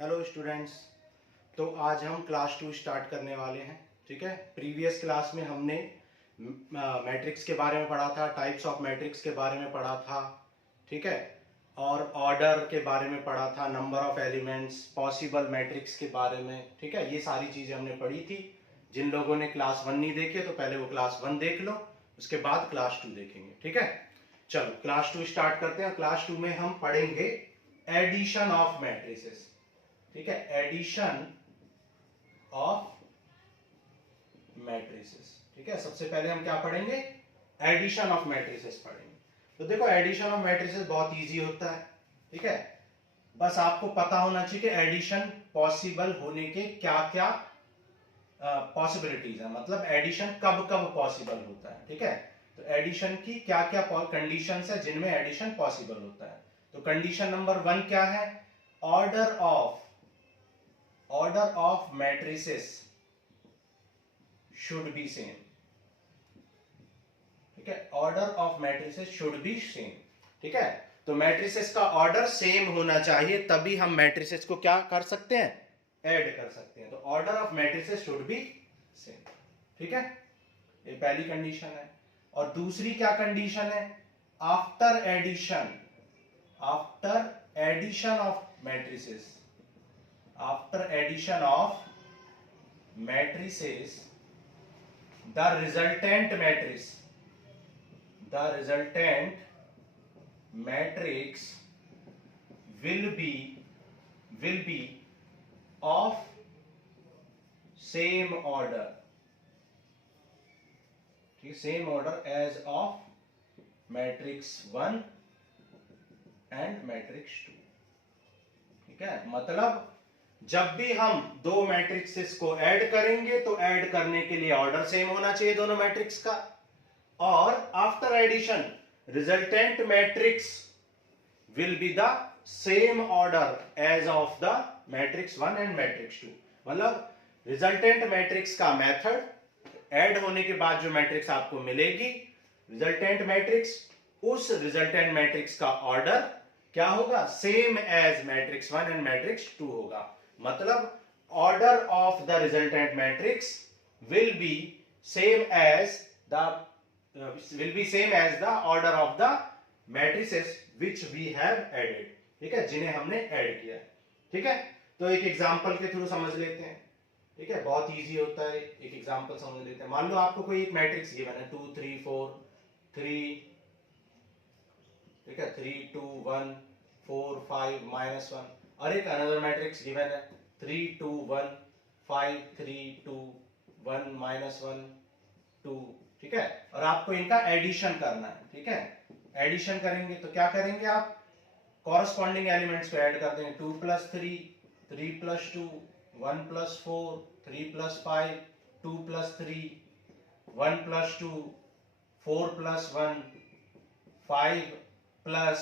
Hello students. तो आज हम क्लास 2 स्टार्ट करने वाले हैं। ठीक है, प्रीवियस क्लास में हमने मैट्रिक्स के बारे में पढ़ा था, टाइप्स ऑफ मैट्रिक्स के बारे में पढ़ा था। ठीक है, और ऑर्डर के बारे में पढ़ा था, number of elements, possible matrix के बारे में। ठीक है, ये सारी चीज़ें हमने पढ़ी थी। जिन लोगों ने क्लास 1 नहीं देखे तो पहले वो क्लास 1 देख लो, उसके बाद क्लास 2 देखेंगे। ठीक है, चलो क्लास 2 स्टार्ट करते हैं। क्लास 2 में हम पढ़ेंगे एडिशन ऑफ मैट्रिसेस। ठीक है, एडिशन ऑफ मैट्रिसेस। ठीक है, सबसे पहले हम क्या पढ़ेंगे? एडिशन ऑफ मैट्रिसेस पढ़ेंगे। तो देखो, एडिशन ऑफ मैट्रिसेस बहुत इजी होता है। ठीक है, बस आपको पता होना चाहिए कि एडिशन पॉसिबल होने के क्या क्या पॉसिबिलिटीज है, मतलब एडिशन कब कब पॉसिबल होता है। ठीक है, तो एडिशन की क्या क्या कंडीशंस है जिनमें एडिशन पॉसिबल होता है। तो कंडीशन नंबर 1 क्या है? order of matrices should be same. ठीक है, order of matrices should be same. ठीक है, तो मैट्रिसेस का ऑर्डर सेम होना चाहिए, तभी हम मैट्रिसेस को क्या कर सकते हैं? ऐड कर सकते हैं। तो order of matrices should be same. ठीक है, ये पहली कंडीशन है। और दूसरी क्या कंडीशन है? After addition of matrices, after addition of matrices, the resultant matrix will be of same order. ठीक, same order as of matrix 1 and matrix 2. ठीक है, मतलब जब भी हम दो मैट्रिक्सेस को ऐड करेंगे तो ऐड करने के लिए ऑर्डर सेम होना चाहिए दोनों मैट्रिक्स का। और after addition resultant matrix will be the same order as of the matrix 1 and matrix 2। मतलब रिजल्टेंट मैट्रिक्स का मेथड, ऐड होने के बाद जो मैट्रिक्स आपको मिलेगी रिजल्टेंट मैट्रिक्स, उस रिजल्टेंट मैट्रिक्स का ऑर्डर क्या होगा? Same as matrix 1 and matrix 2 होगा। मतलब order of the resultant matrix will be same as the order of the matrices which we have added. ठीक है, जिन्हें हमने ऐड किया है। ठीक है, तो एक एग्जांपल के थ्रू समझ लेते हैं। ठीक है, बहुत इजी होता है, एक एग्जांपल समझ लेते हैं। मान लो आपको कोई एक मैट्रिक्स गिवन है 2 3 4 3, ठीक है, 3 2 1 4 5 -1, और एक अनदर मैट्रिक्स गिवन है 3 2 1 5 3 2 1 -1 2। ठीक है, और आपको इनका एडिशन करना है। ठीक है, एडिशन करेंगे तो क्या करेंगे? आप कॉरस्पॉन्डिंग एलिमेंट्स को ऐड कर देंगे। 2 + 3 3 + 2 1 + 4 3 + 5 2 + 3 1 + 2 4 + 1 5 प्लस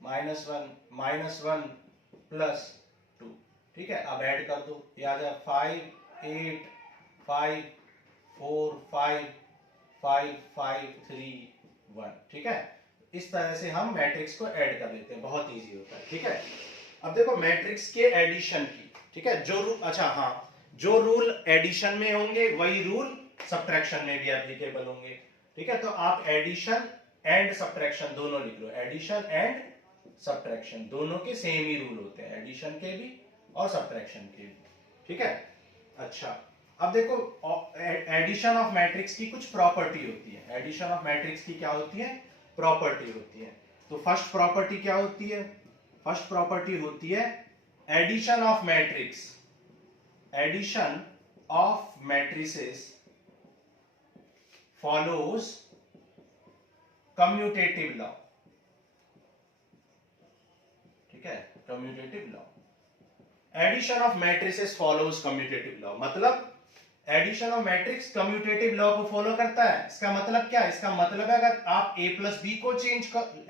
-1 प्लस 2। ठीक है, अब ऐड कर दो, ये आ जाए 5 8 5 4 5 5 5 3 1। ठीक है, इस तरह से हम मैट्रिक्स को ऐड कर लेते हैं, बहुत इजी होता है। ठीक है, अब देखो मैट्रिक्स के एडिशन की, ठीक है, जो रूल, अच्छा हाँ, जो रूल एडिशन में होंगे वही रूल सब्ट्रैक्शन में भी एप्लीकेबल होंगे। ठीक है, तो आप एडिशन एंड सब्ट्रैक्शन दोनों लिख लो। एडिशन एंड सब्ट्रैक्शन दोनों के सेम ही रूल होते हैं, एडिशन के भी और सब्ट्रैक्शन के भी। ठीक है, अच्छा, अब देखो एडिशन ऑफ मैट्रिक्स की कुछ प्रॉपर्टी होती है। एडिशन ऑफ मैट्रिक्स की क्या होती है? प्रॉपर्टी होती है। तो फर्स्ट प्रॉपर्टी क्या होती है? फर्स्ट प्रॉपर्टी होती है addition of matrix, addition of matrices follows commutative law. ठीक है, commutative law, addition of matrices follows commutative law. मतलब addition of matrix commutative law को फॉलो करता है। इसका मतलब क्या है? इसका मतलब है अगर आप a + b को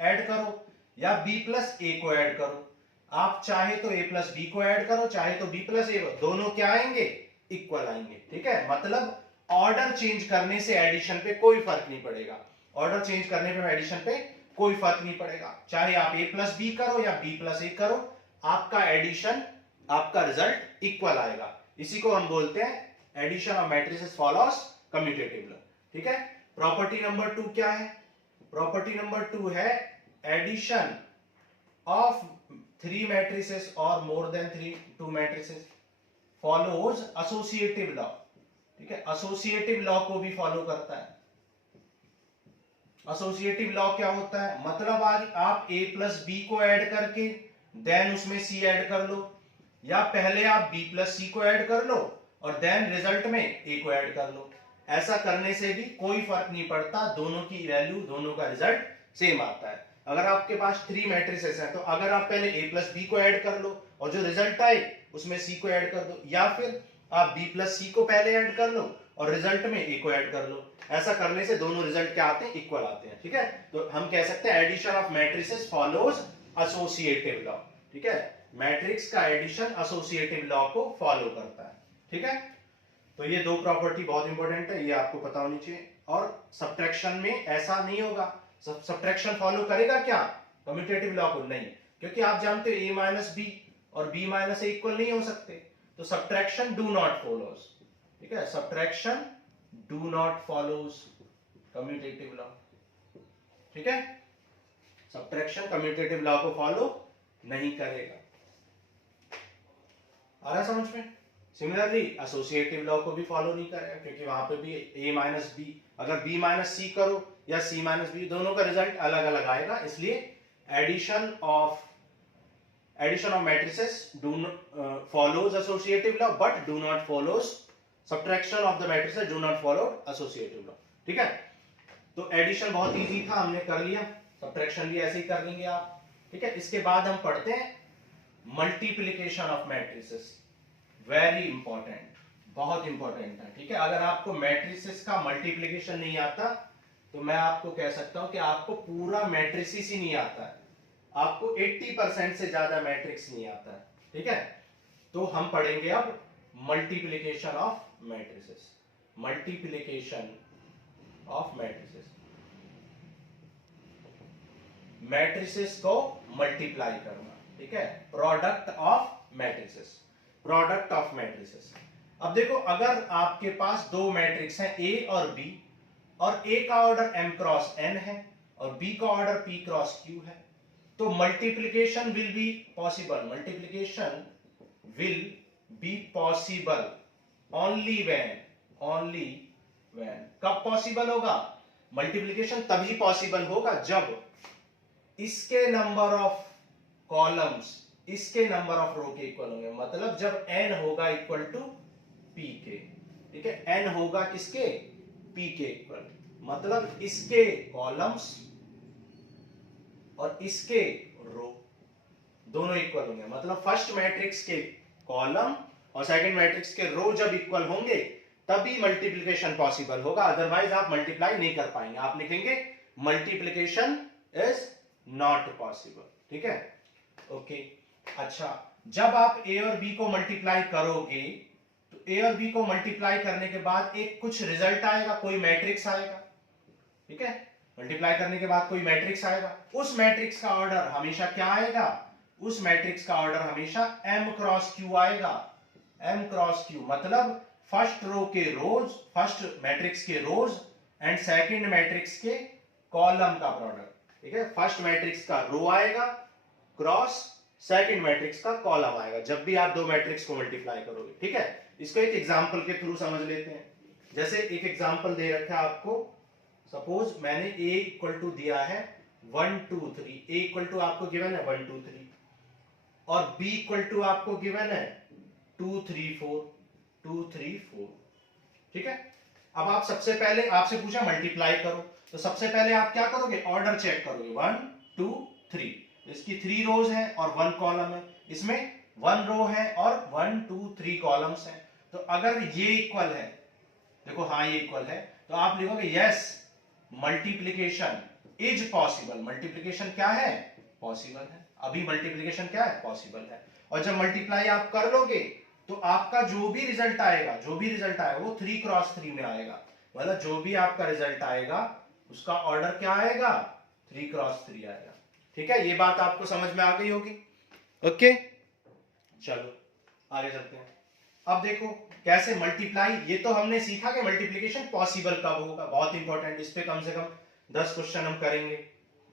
ऐड करो या b + a को ऐड करो, आप चाहे तो a + b को ऐड करो, चाहे तो b + a, दोनों क्या आएंगे? इक्वल आएंगे। ठीक है, मतलब ऑर्डर चेंज करने से एडिशन पे कोई फर्क नहीं पड़ेगा। ऑर्डर चेंज करने पे एडिशन पे कोई फर्क नहीं पड़ेगा, चाहे आप a + b करो या b + a करो, आपका एडिशन आपका रिजल्ट इक्वल आएगा। इसी को हम बोलते हैं addition of matrices follows commutative law. ठीक है, प्रॉपर्टी नंबर 2 क्या है? प्रॉपर्टी नंबर 2 है एडिशन ऑफ 3 मैट्रिसेस और more than 2 matrices follows associative law. ठीक है, एसोसिएटिव लॉ को भी फॉलो करता है। एसोसिएटिव लॉ क्या होता है? मतलब आज आप a प्लस बी को ऐड करके देन उसमें c ऐड कर लो, या पहले आप b प्लस सी को ऐड कर लो और देन रिजल्ट में a को ऐड कर लो। ऐसा करने से भी कोई फर्क नहीं पड़ता, दोनों की वैल्यू, दोनों का रिजल्ट सेम आता है। अगर आपके पास 3 मैट्रिसेस हैं तो अगर आप पहले a प्लस बी को ऐड कर लो और जो रिजल्ट आए उसमें c को ऐड कर दो, या फिर आप b प्लस सी को पहले ऐड कर लो और रिजल्ट में a को ऐड कर लो। ऐसा करने से दोनों रिजल्ट क्या आते हैं? इक्वल आते हैं। ठीक है, तो हम कह सकते हैं addition of matrices follows associative law. ठीक है, मैट्रिक्स का एडिशन एसोसिएटिव लॉ को फॉलो करता है। ठीक है, तो ये 2 प्रॉपर्टी बहुत इंपॉर्टेंट है, ये आपको पता होनी चाहिए। और सब्ट्रैक्शन में ऐसा नहीं होगा, सब्ट्रैक्शन फॉलो करेगा क्या? कम्यूटेटिव लॉ को? नहीं, क्योंकि आप जानते हो a माइनस बी और b माइनस ए इक्वल नहीं हो सकते, तो सब्ट्रैक्शन डू नॉट फॉलोज। ठीक है, subtraction do not follows commutative law. ठीक है, सब्ट्रैक्शन कम्यूटेटिव लॉ को फॉलो नहीं करेगा। आ रहा समझ में? सिमिलरली एसोसिएटिव लॉ को भी फॉलो नहीं करेगा, क्योंकि वहां पे भी a माइनस बी, अगर b माइनस सी करो या c माइनस बी, दोनों का रिजल्ट अलग अलग आएगा। इसलिए addition of matrices do follows associative law but do not follows subtraction of the matrices do not follow associative law. ठीक है, तो एडिशन बहुत इजी था, हमने कर लिया, सब्ट्रैक्शन भी ऐसे ही कर लेंगे आप। ठीक है, इसके बाद हम पढ़ते हैं multiplication of matrices. Very important, बहुत इंपॉर्टेंट है। ठीक है, अगर आपको मैट्रिसेस का मल्टीप्लिकेशन नहीं आता तो मैं आपको कह सकता हूं कि आपको पूरा मैट्रिसेस ही नहीं आता है, आपको 80% से ज्यादा मैट्रिक्स नहीं आता है। ठीक है, तो हम पढ़ेंगे अब multiplication of matrices. Multiplication of matrices, matrices को मल्टीप्लाई करना। ठीक है, product of matrices, product of matrices. अब देखो, अगर आपके पास 2 मैट्रिक्स हैं a और b, और a का ऑर्डर m क्रॉस n है और b का ऑर्डर p क्रॉस q है, तो multiplication will be possible. Multiplication will be possible only when, कब पॉसिबल होगा? मल्टीप्लिकेशन तभी पॉसिबल होगा जब इसके नंबर ऑफ कॉलम्स इसके नंबर ऑफ रो के इक्वल होंगे। मतलब जब n होगा इक्वल टू p के। ठीक है, n होगा किसके? p के इक्वल, मतलब इसके कॉलम्स और इसके रो दोनों इक्वल होंगे। मतलब फर्स्ट मैट्रिक्स के कॉलम और सेकंड मैट्रिक्स के रो जब इक्वल होंगे तभी मल्टीप्लिकेशन पॉसिबल होगा, अदरवाइज आप मल्टीप्लाई नहीं कर पाएंगे। आप लिखेंगे मल्टीप्लिकेशन इज नॉट पॉसिबल। ठीक है, ओके। अच्छा, जब आप a और b को मल्टीप्लाई करोगे तो a और b को मल्टीप्लाई करने के बाद एक कुछ रिजल्ट आएगा, कोई मैट्रिक्स आएगा। ठीक है, मल्टीप्लाई करने के बाद कोई मैट्रिक्स आएगा, उस मैट्रिक्स का ऑर्डर हमेशा क्या आएगा? उस मैट्रिक्स का ऑर्डर हमेशा m क्रॉस q आएगा। m क्रॉस q मतलब फर्स्ट रो के रोज, फर्स्ट मैट्रिक्स के रोज एंड सेकंड मैट्रिक्स के कॉलम का प्रोडक्ट। ठीक है, फर्स्ट मैट्रिक्स का रो आएगा क्रॉस सेकंड मैट्रिक्स का कॉलम आएगा जब भी आप 2 मैट्रिक्स को मल्टीप्लाई करोगे। ठीक है, इसको एक एग्जांपल के थ्रू समझ लेते हैं। जैसे एक एग्जांपल दे रखा है आपको, सपोज मैंने a इक्वल टू दिया है 1 2 3, a इक्वल टू आपको गिवन है 1 2 3 और b इक्वल टू आपको गिवन है 2 3 4 2 3 4। ठीक है, अब आप सबसे पहले आपसे पूछा मल्टीप्लाई करो, तो सबसे पहले आप क्या करोगे? ऑर्डर चेक करोगे 1 2 3, इसकी 3 रोज हैं और 1 कॉलम है, इसमें 1 रो है और 1 2 3 कॉलम्स हैं। तो अगर ये इक्वल है, देखो हाँ ये इक्वल है, तो आप लिखोगे yes multiplication is possible. Multiplication क्या है? पॉसिबल है। अभी मल्टीप्लिकेशन क्या है? पॉसिबल है। और जब मल्टीप्लाई आप कर लोगे तो आपका जो भी रिजल्ट आएगा वो 3 क्रॉस 3 में आएगा। मतलब जो भी आपका रिजल्ट आएगा उसका ऑर्डर क्या आएगा? 3 क्रॉस 3 आएगा। ठीक है, ये बात आपको समझ में आ गई होगी। ओके, चलो आगे चलते हैं। अब देखो कैसे मल्टीप्लाई, ये तो हमने सीखा कि मल्टीप्लिकेशन पॉसिबल कब होगा, बहुत इंपॉर्टेंट, इस पे कम से कम 10 क्वेश्चन हम करेंगे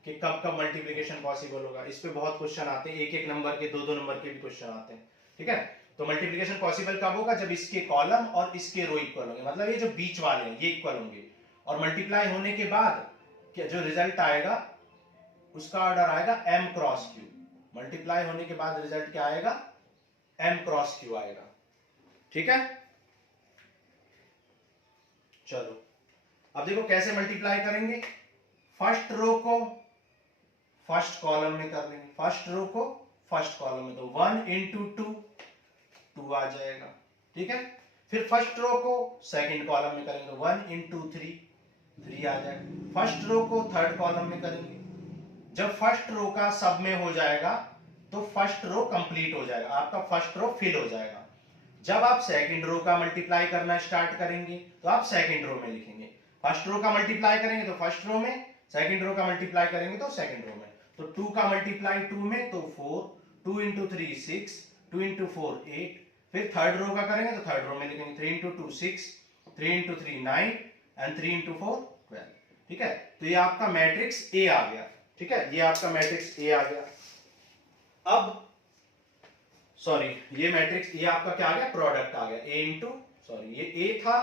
कि कब कब मल्टीप्लिकेशन पॉसिबल होगा। इस पे बहुत क्वेश्चन आते हैं, एक एक नंबर के, दो दो नंबर के भी क्वेश्चन आते हैं, ठीक है। तो मल्टीप्लिकेशन पॉसिबल कब होगा, जब इसके कॉलम और इसके रो इक्वल होंगे, मतलब ये जो बीच वाले हैं ये इक्वल होंगे, और मल्टीप्लाई होने के बाद जो रिजल्ट आएगा उसका ऑर्डर आएगा m क्रॉस q। मल्टीप्लाई होने के बाद रिजल्ट क्या आएगा, m क्रॉस q आएगा, ठीक है। चलो अब देखो कैसे मल्टीप्लाई करेंगे। फर्स्ट रो को फर्स्ट कॉलम में कर लेंगे, फर्स्ट रो को फर्स्ट कॉलम में, तो 1 इंटू 2 आ जाएगा, ठीक है। फिर फर्स्ट रो को सेकंड कॉलम में करेंगे, 1 इंटू 3 आ जाएगा। फर्स्ट रो को थर्ड कॉलम में करेंगे, जब फर्स्ट रो का सब में हो जाएगा तो फर्स्ट रो कंप्लीट हो जाएगा, आपका फर्स्ट रो फिल हो जाएगा। जब आप सेकंड रो का मल्टीप्लाई करना स्टार्ट करेंगे तो आप सेकंड रो में लिखेंगे, फर्स्ट रो का मल्टीप्लाई करेंगे तो फर्स्ट रो में, सेकंड रो का मल्टीप्लाई करेंगे तो सेकंड रो में। तो 2 का मल्टीप्लाई 2 में तो 4, 2 इंटू 3 6, 2 इंटू 4 8। फिर थर्ड रो का करेंगे तो थर्ड रो में लिखेंगे 3 इंटू 2 6, 3 इंटू 3 9 एंड 3 इंटू 4 12, ठीक है। तो ये आपका मैट्रिक्स ए आ गया, ठीक है, ये आपका मैट्रिक्स ए आ गया। अब सॉरी, ये मैट्रिक्स, ये आपका क्या आ गया, प्रोडक्ट आ गया, ए इंटू, सॉरी ये ए था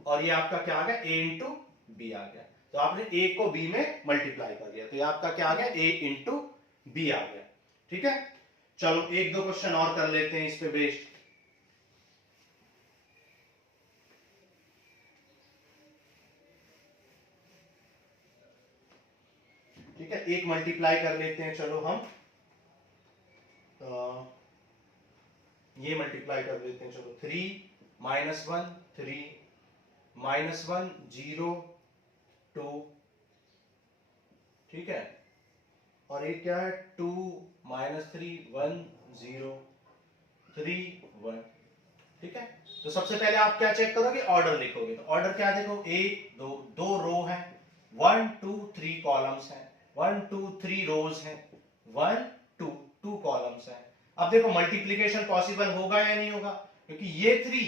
और ये आपका क्या आ गया, ए इंटू बी आ गया। तो आपने ए को बी में मल्टीप्लाई कर दिया, तो ये आपका क्या आ गया, ए इंटू बी आ गया, ठीक है। चलो एक दो क्वेश्चन और कर लेते हैं इस पे बेस्ड। ठीक है, एक मल्टीप्लाई कर लेते हैं, चलो हम ये मल्टीप्लाई कर लेते हैं, चलो 3 माइनस 1 3 माइनस 1 0 2, ठीक है। और ये क्या है, 2 माइनस 3 1 0 3 1, ठीक है। तो सबसे पहले आप क्या चेक करोगे, ऑर्डर लिखोगे, तो ऑर्डर क्या देखो, एक दो, दो रो है, 1 2 3 कॉलम्स हैं, 1 2 3 रोज हैं, 1 2 2 कॉलम्स हैं। अब देखो मल्टीप्लिकेशन पॉसिबल होगा या नहीं होगा, क्योंकि ये 3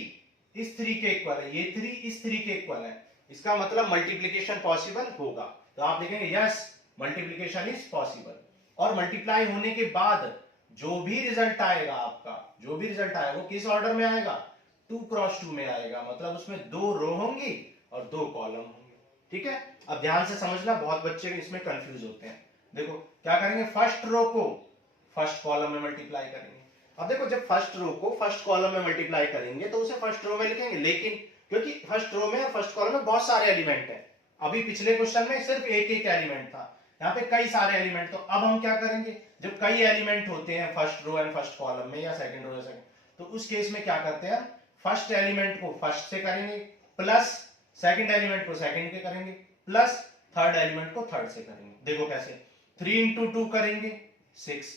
इस 3 के इक्वल है, ये 3 इस 3 के इक्वल है, इसका मतलब मल्टीप्लिकेशन पॉसिबल होगा। तो आप लिखेंगे यस मल्टीप्लिकेशन इज पॉसिबल। और मल्टीप्लाई होने के बाद जो भी रिजल्ट आएगा आपका, जो भी रिजल्ट आएगा वो किस ऑर्डर में आएगा, 2 क्रॉस 2 में आएगा, मतलब उसमें 2 रो होंगी और 2 कॉलम होंगे, ठीक है। अब ध्यान से समझना, बहुत बच्चे इसमें कंफ्यूज होते हैं। देखो क्या करेंगे, फर्स्ट रो को फर्स्ट कॉलम में मल्टीप्लाई करेंगे। अब देखो जब फर्स्ट रो को फर्स्ट कॉलम में मल्टीप्लाई करेंगे तो उसे फर्स्ट रो में लिखेंगे, लेकिन क्योंकि फर्स्ट रो में और फर्स्ट कॉलम में बहुत सारे एलिमेंट हैं, अभी पिछले क्वेश्चन में सिर्फ एक एक एलिमेंट था, यहाँ पे कई सारे एलिमेंट। तो अब हम क्या करेंगे, जब कई एलिमेंट होते हैं first row and first column में या सेकंड रो या सेकंड, तो उस केस में क्या करते हैं, फर्स्ट एलिमेंट को फर्स्ट से करेंगे, प्लस सेकंड एलिमेंट को सेकंड के करेंगे, प्लस थर्ड एलिमेंट को थर्ड से करेंगे। देखो कैसे, 3 इंटू 2 करेंगे 6,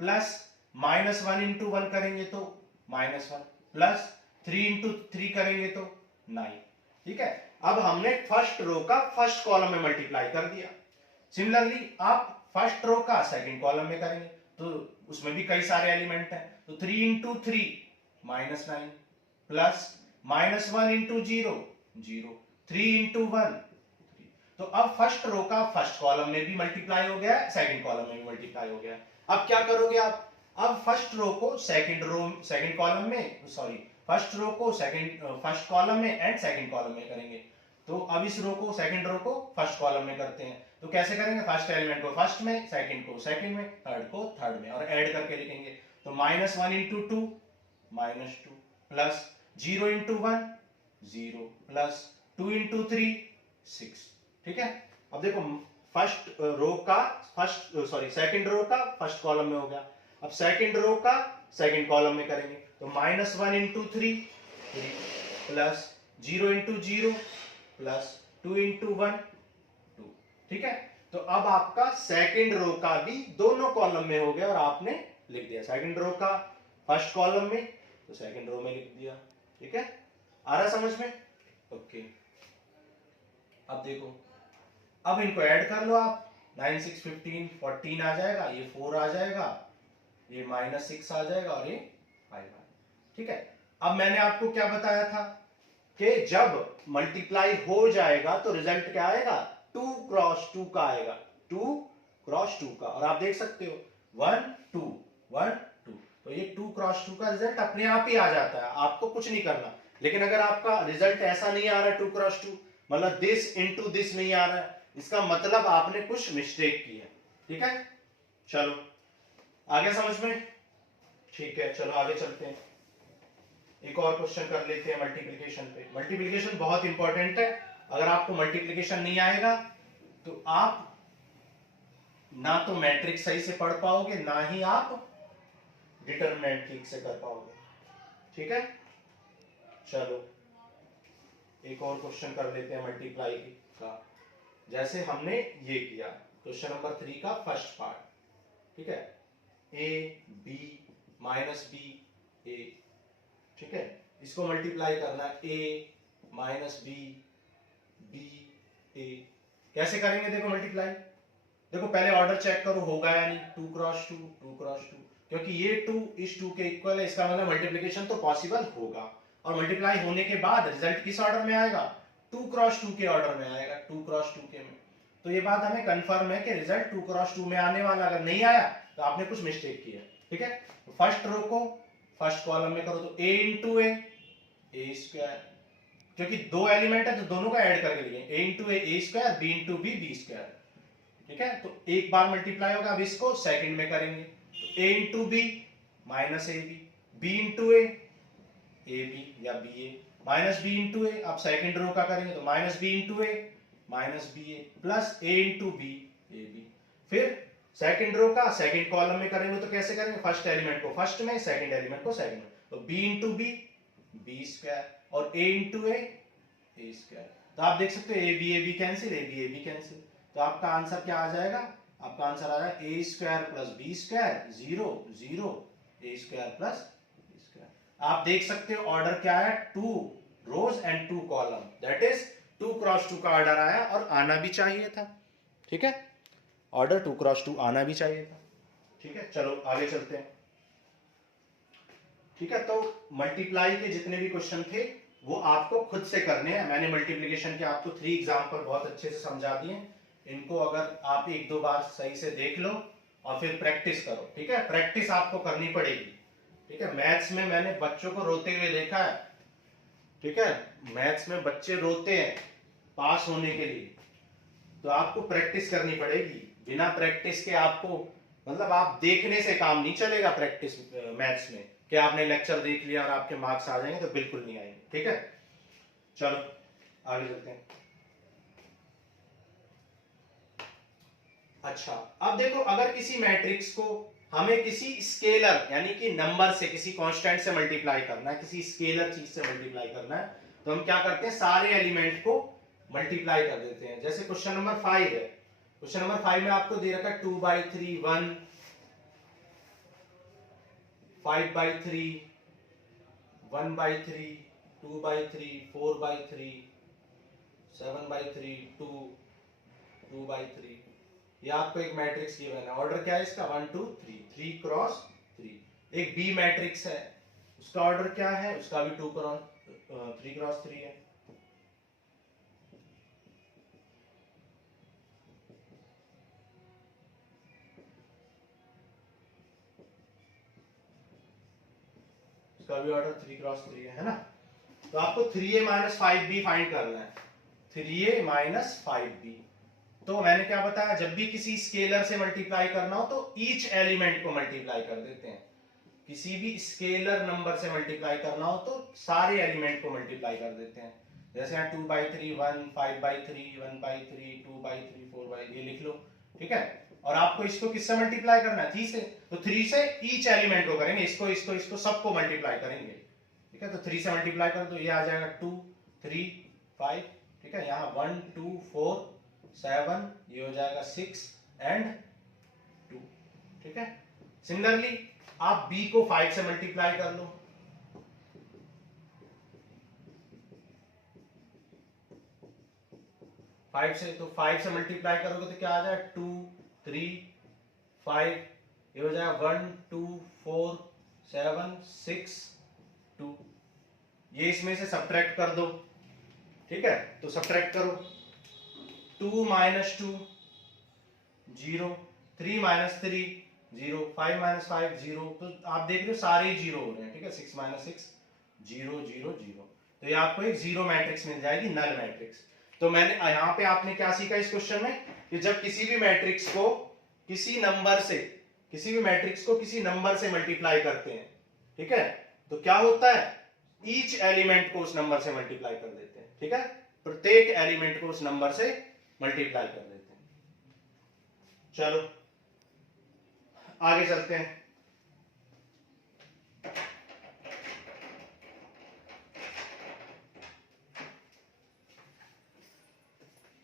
प्लस माइनस 1 इंटू 1 करेंगे तो -1, प्लस 3 इंटू 3 करेंगे तो 9, ठीक है। अब हमने फर्स्ट रो का फर्स्ट कॉलम में मल्टीप्लाई कर दिया। सिमिलरली आप फर्स्ट रो का सेकंड कॉलम में करेंगे तो उसमें भी कई सारे एलिमेंट हैं, तो 3 इंटू 3 -9, प्लस -1 इंटू 0 0, 3 इंटू 1 3। तो अब फर्स्ट रो का फर्स्ट कॉलम में भी मल्टीप्लाई हो गया, सेकंड कॉलम में भी मल्टीप्लाई हो गया। अब क्या करोगे आप, अब फर्स्ट रो को सेकंड कॉलम में, सॉरी फर्स्ट रो को फर्स्ट कॉलम में एंड सेकंड कॉलम में करेंगे। तो अब इस रो को सेकंड रो को फर्स्ट कॉलम में करते हैं, तो कैसे करेंगे, फर्स्ट एलिमेंट को फर्स्ट में, सेकंड को सेकंड में, थर्ड को थर्ड में, और ऐड करके लिखेंगे। तो -1 into 2 -2, plus 0 into 1 0, plus 2 into 3 6, ठीक है। अब देखो फर्स्ट रो का फर्स्ट, सॉरी सेकंड रो का फर्स्ट कॉलम में हो गया, अब सेकंड रो का सेकंड कॉलम में करेंगे, तो -1 into 3 3, plus 0 into 0, plus 2 into 1 2, ठीक है। तो अब आपका सेकंड रो का भी दोनों कॉलम में हो गया और आपने लिख दिया, सेकंड रो का फर्स्ट कॉलम में तो सेकंड रो में लिख दिया, ठीक है। आ रहा समझ में, ओके। अब देखो, अब इनको ऐड कर लो आप, 9 6 15 14 आ जाएगा, ये 4 आ जाएगा, ये -6 आ जाएगा और ये 5 आ जाएगा। ठीक है, अब मैंने आपको क्या बताया था कि जब मल्टीप्लाई हो जाएगा तो रिजल्ट क्या आएगा, 2 क्रॉस 2 का आएगा, 2 क्रॉस 2 का। और आप देख सकते हो 1 2 1 2, तो ये 2 क्रॉस 2 का रिजल्ट अपने आप ही आ जाता है, आपको कुछ नहीं करना। लेकिन अगर आपका रिजल्ट ऐसा नहीं आ रहा है 2 क्रॉस 2, मतलब दिस इनटू दिस नहीं आ रहा है, इसका मतलब आपने कुछ मिस्टेक की है। ठीक है, चलो आगे समझ में, ठीक है चलो आगे चलते हैं, एक और क्वेश्चन कर लेते हैं मल्टीप्लिकेशन पे। मल्टीप्लिकेशन बहुत इंपॉर्टेंट है, अगर आपको मल्टीप्लिकेशन नहीं आएगा तो आप ना तो मैट्रिक्स सही से पढ़ पाओगे, ना ही आप डिटरमिनेंट ठीक से कर पाओगे। ठीक है, चलो एक और क्वेश्चन कर लेते हैं मल्टीप्लाई का, जैसे हमने ये किया क्वेश्चन नंबर 3 का फर्स्ट पार्ट। ठीक है, ए बी माइनस बी ए, ठीक है, इसको मल्टीप्लाई करना है ए माइनस बी बी ए। कैसे करेंगे देखो मल्टीप्लाई, देखो पहले ऑर्डर चेक करो होगा या नहीं, 2 क्रॉस 2 2 क्रॉस 2, क्योंकि ये 2 इस 2 के इक्वल है, इसका मतलब मल्टीप्लिकेशन तो पॉसिबल होगा। और मल्टीप्लाई होने के बाद रिजल्ट किस ऑर्डर में आएगा, 2 क्रॉस 2 के ऑर्डर में आएगा, 2 क्रॉस 2 के में। तो ये बात हमें कंफर्म है कि रिजल्ट 2 क्रॉस 2 में आने वाला, अगर नहीं आया तो आपने कुछ मिस्टेक किया। ठीक है, फर्स्ट रो को फर्स्ट कॉलम में करो तो a इंटू ए स्क्वायर, क्योंकि दो एलिमेंट है तो दोनों का ऐड करके लिखेंगे, a into a square b into b b square. ठीक है, तो एक बार मल्टीप्लाई होगा, अब इसको सेकंड में करेंगे तो a into b minus a b, b into a b या b a minus b into a, अब सेकंड रो का करेंगे तो minus b into a minus b a plus a into b a b. फिर second row का second column में करेंगे तो कैसे करेंगे, फर्स्ट एलिमेंट को फर्स्ट में, सेकंड एलिमेंट को सेकंड में, तो b into b b square और a इंटू ए स्क्वायर। तो आप देख सकते हो a b cancel, a b cancel, तो आपका आंसर क्या आ जाएगा, आपका आंसर आ जाएगा A square plus B square 0 0 A square plus B square. आप देख सकते हो ऑर्डर क्या है, 2 rows and 2 column, that is 2 cross 2 का ऑर्डर आया और आना भी चाहिए था। ठीक है, ऑर्डर 2 क्रॉस 2 आना भी चाहिए था। ठीक है, चलो आगे चलते हैं। ठीक है, तो मल्टीप्लाई के जितने भी क्वेश्चन थे वो आपको खुद से करने हैं। मैंने मल्टीप्लिकेशन के आपको 3 एग्जांपल बहुत अच्छे से समझा दिए, इनको अगर आप 1-2 बार सही से देख लो और फिर प्रैक्टिस करो। ठीक है, प्रैक्टिस आपको करनी पड़ेगी। ठीक है, मैथ्स में मैंने बच्चों को रोते हुए देखा है। ठीक है, मैथ्स में बच्चे रोते हैं पास होने के लिए, तो आपको प्रैक्टिस करनी पड़ेगी। बिना प्रैक्टिस के आपको, मतलब आप देखने से काम नहीं चलेगा प्रैक्टिस मैथ्स में, कि आपने लेक्चर देख लिया और आपके मार्क्स आ जाएंगे, तो बिल्कुल नहीं आएंगे। ठीक है, चलो आगे चलते हैं। अच्छा, अब देखो अगर किसी मैट्रिक्स को हमें किसी स्केलर यानी कि नंबर से, किसी कांस्टेंट से मल्टीप्लाई करना है, किसी स्केलर चीज से मल्टीप्लाई करना है, तो हम क्या करते हैं, सारे एलिमेंट को मल्टीप्लाई कर देते हैं। जैसे क्वेश्चन नंबर 5 है, क्वेश्चन नंबर 5 में आपको दे रखा है 2/3 1, 5/3 1/3 2/3 4/3 7/3 2 2/3। ये आपको एक मैट्रिक्स गिवन है, ऑर्डर क्या है इसका 1 2 3 3 क्रॉस 3। एक बी मैट्रिक्स है, उसका ऑर्डर क्या है, उसका भी 2 क्रॉस 3 क्रॉस 3 है। उसका भी ऑर्डर 3 क्रॉस 3 है ना। तो आपको 3a माइनस 5b फाइंड करना है, 3a माइनस 5b। तो मैंने क्या बताया, जब भी किसी स्केलर से मल्टीप्लाई करना हो तो ईच एलिमेंट को मल्टीप्लाई कर देते हैं। किसी भी स्केलर नंबर से मल्टीप्लाई करना हो तो सारे एलिमेंट को मल्टीप्लाई कर देते हैं। जैसे यहाँ 2/3 1 5/3 1/3 2/3 4/3 ये लिख लो। ठीक है, और आपको इसको किससे मल्टीप्लाई करना है, 3 से, तो 3 से ईच एलिमेंट को करेंगे, इसको इसको इसको सबको मल्टीप्लाई करेंगे। ठीक है, तो 3 से मल्टीप्लाई कर दो, ये आ जाएगा 2 3 5। ठीक है, यहाँ 1 2 4 7, ये हो जाएगा 6 एंड 2। ठीक है, सिमिलरली आप b को 5 से मल्टीप्लाई कर लो, फाइव से, तो 5 से मल्टीप्लाई करोगे तो क्या आ जाएगा 2 3 5, ये हो जाएगा 1 2 4 7 6 2, ये इसमें से सब्ट्रैक्ट कर दो, ठीक है, तो सब्ट्रैक्ट करो, 2 माइनस 2 0, 3 माइनस 3 0, 5 माइनस 5 0, तो आप देख रहे हो सारे ही जीरो हो रहे हैं, ठीक है, 6 माइनस 6 0 0 0, तो ये आपको एक जीरो मैट्रिक्स मिल जाएगी, नल मैट्रिक्स। तो मैंने यहाँ पे आपने क्या सीखा इस क्वेश्चन में कि जब किसी भी मैट्रिक्स को किसी नंबर से मल्टीप्लाई करते हैं, ठीक है, तो क्या होता है, ईच एलिमेंट को उस नंबर से मल्टीप्लाई कर देते हैं, ठीक है, प्रत्येक एलिमेंट को उस नंबर से मल्टीप्लाई कर देते हैं। चलो आगे चलते हैं।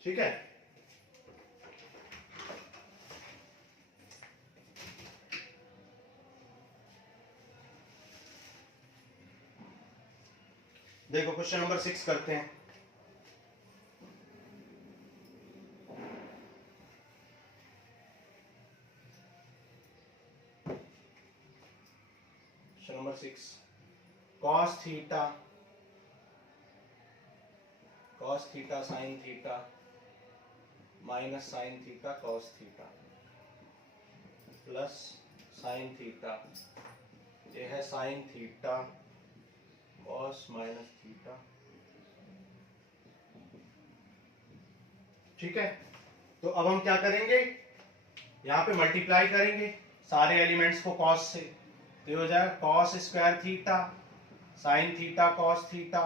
ठीक है, देखो क्वेश्चन नंबर 6 करते हैं। Question number 6, cos theta sin theta minus sin theta cos theta plus sin theta, ये है sin theta cos minus theta, ठीक है। तो अब हम क्या करेंगे, यहां पे मल्टीप्लाई करेंगे सारे एलिमेंट्स को cos से, तो ये हो जाएगा cos square theta sin theta cos theta,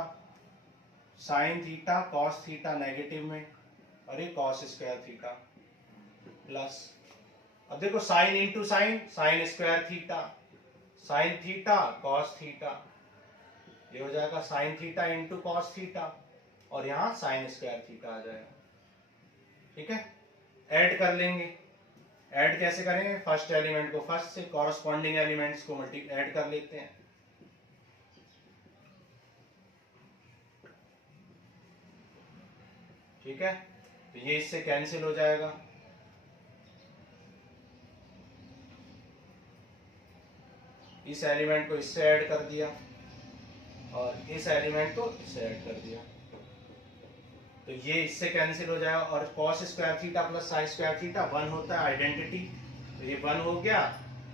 sin theta cos theta negative में, और ये cos स्क्वायर थीटा प्लस, अब देखो sin into sine, sin square theta sin theta cos theta, ये हो जाएगा sin theta into cos theta, और यहां sin स्क्वायर थीटा आ जाएगा, ठीक है। ऐड कर लेंगे, ऐड कैसे करेंगे, फर्स्ट एलिमेंट को फर्स्ट से, कॉरस्पॉन्डिंग एलिमेंट्स को ऐड कर लेते हैं, ठीक है, तो ये इससे कैंसिल हो जाएगा, इस एलिमेंट को इससे ऐड कर दिया और इस एलिमेंट को इससे ऐड कर दिया, तो ये इससे कैंसिल हो जाएगा, और cos square theta plus sin square theta 1 होता है आइडेंटिटी, तो ये 1 हो गया,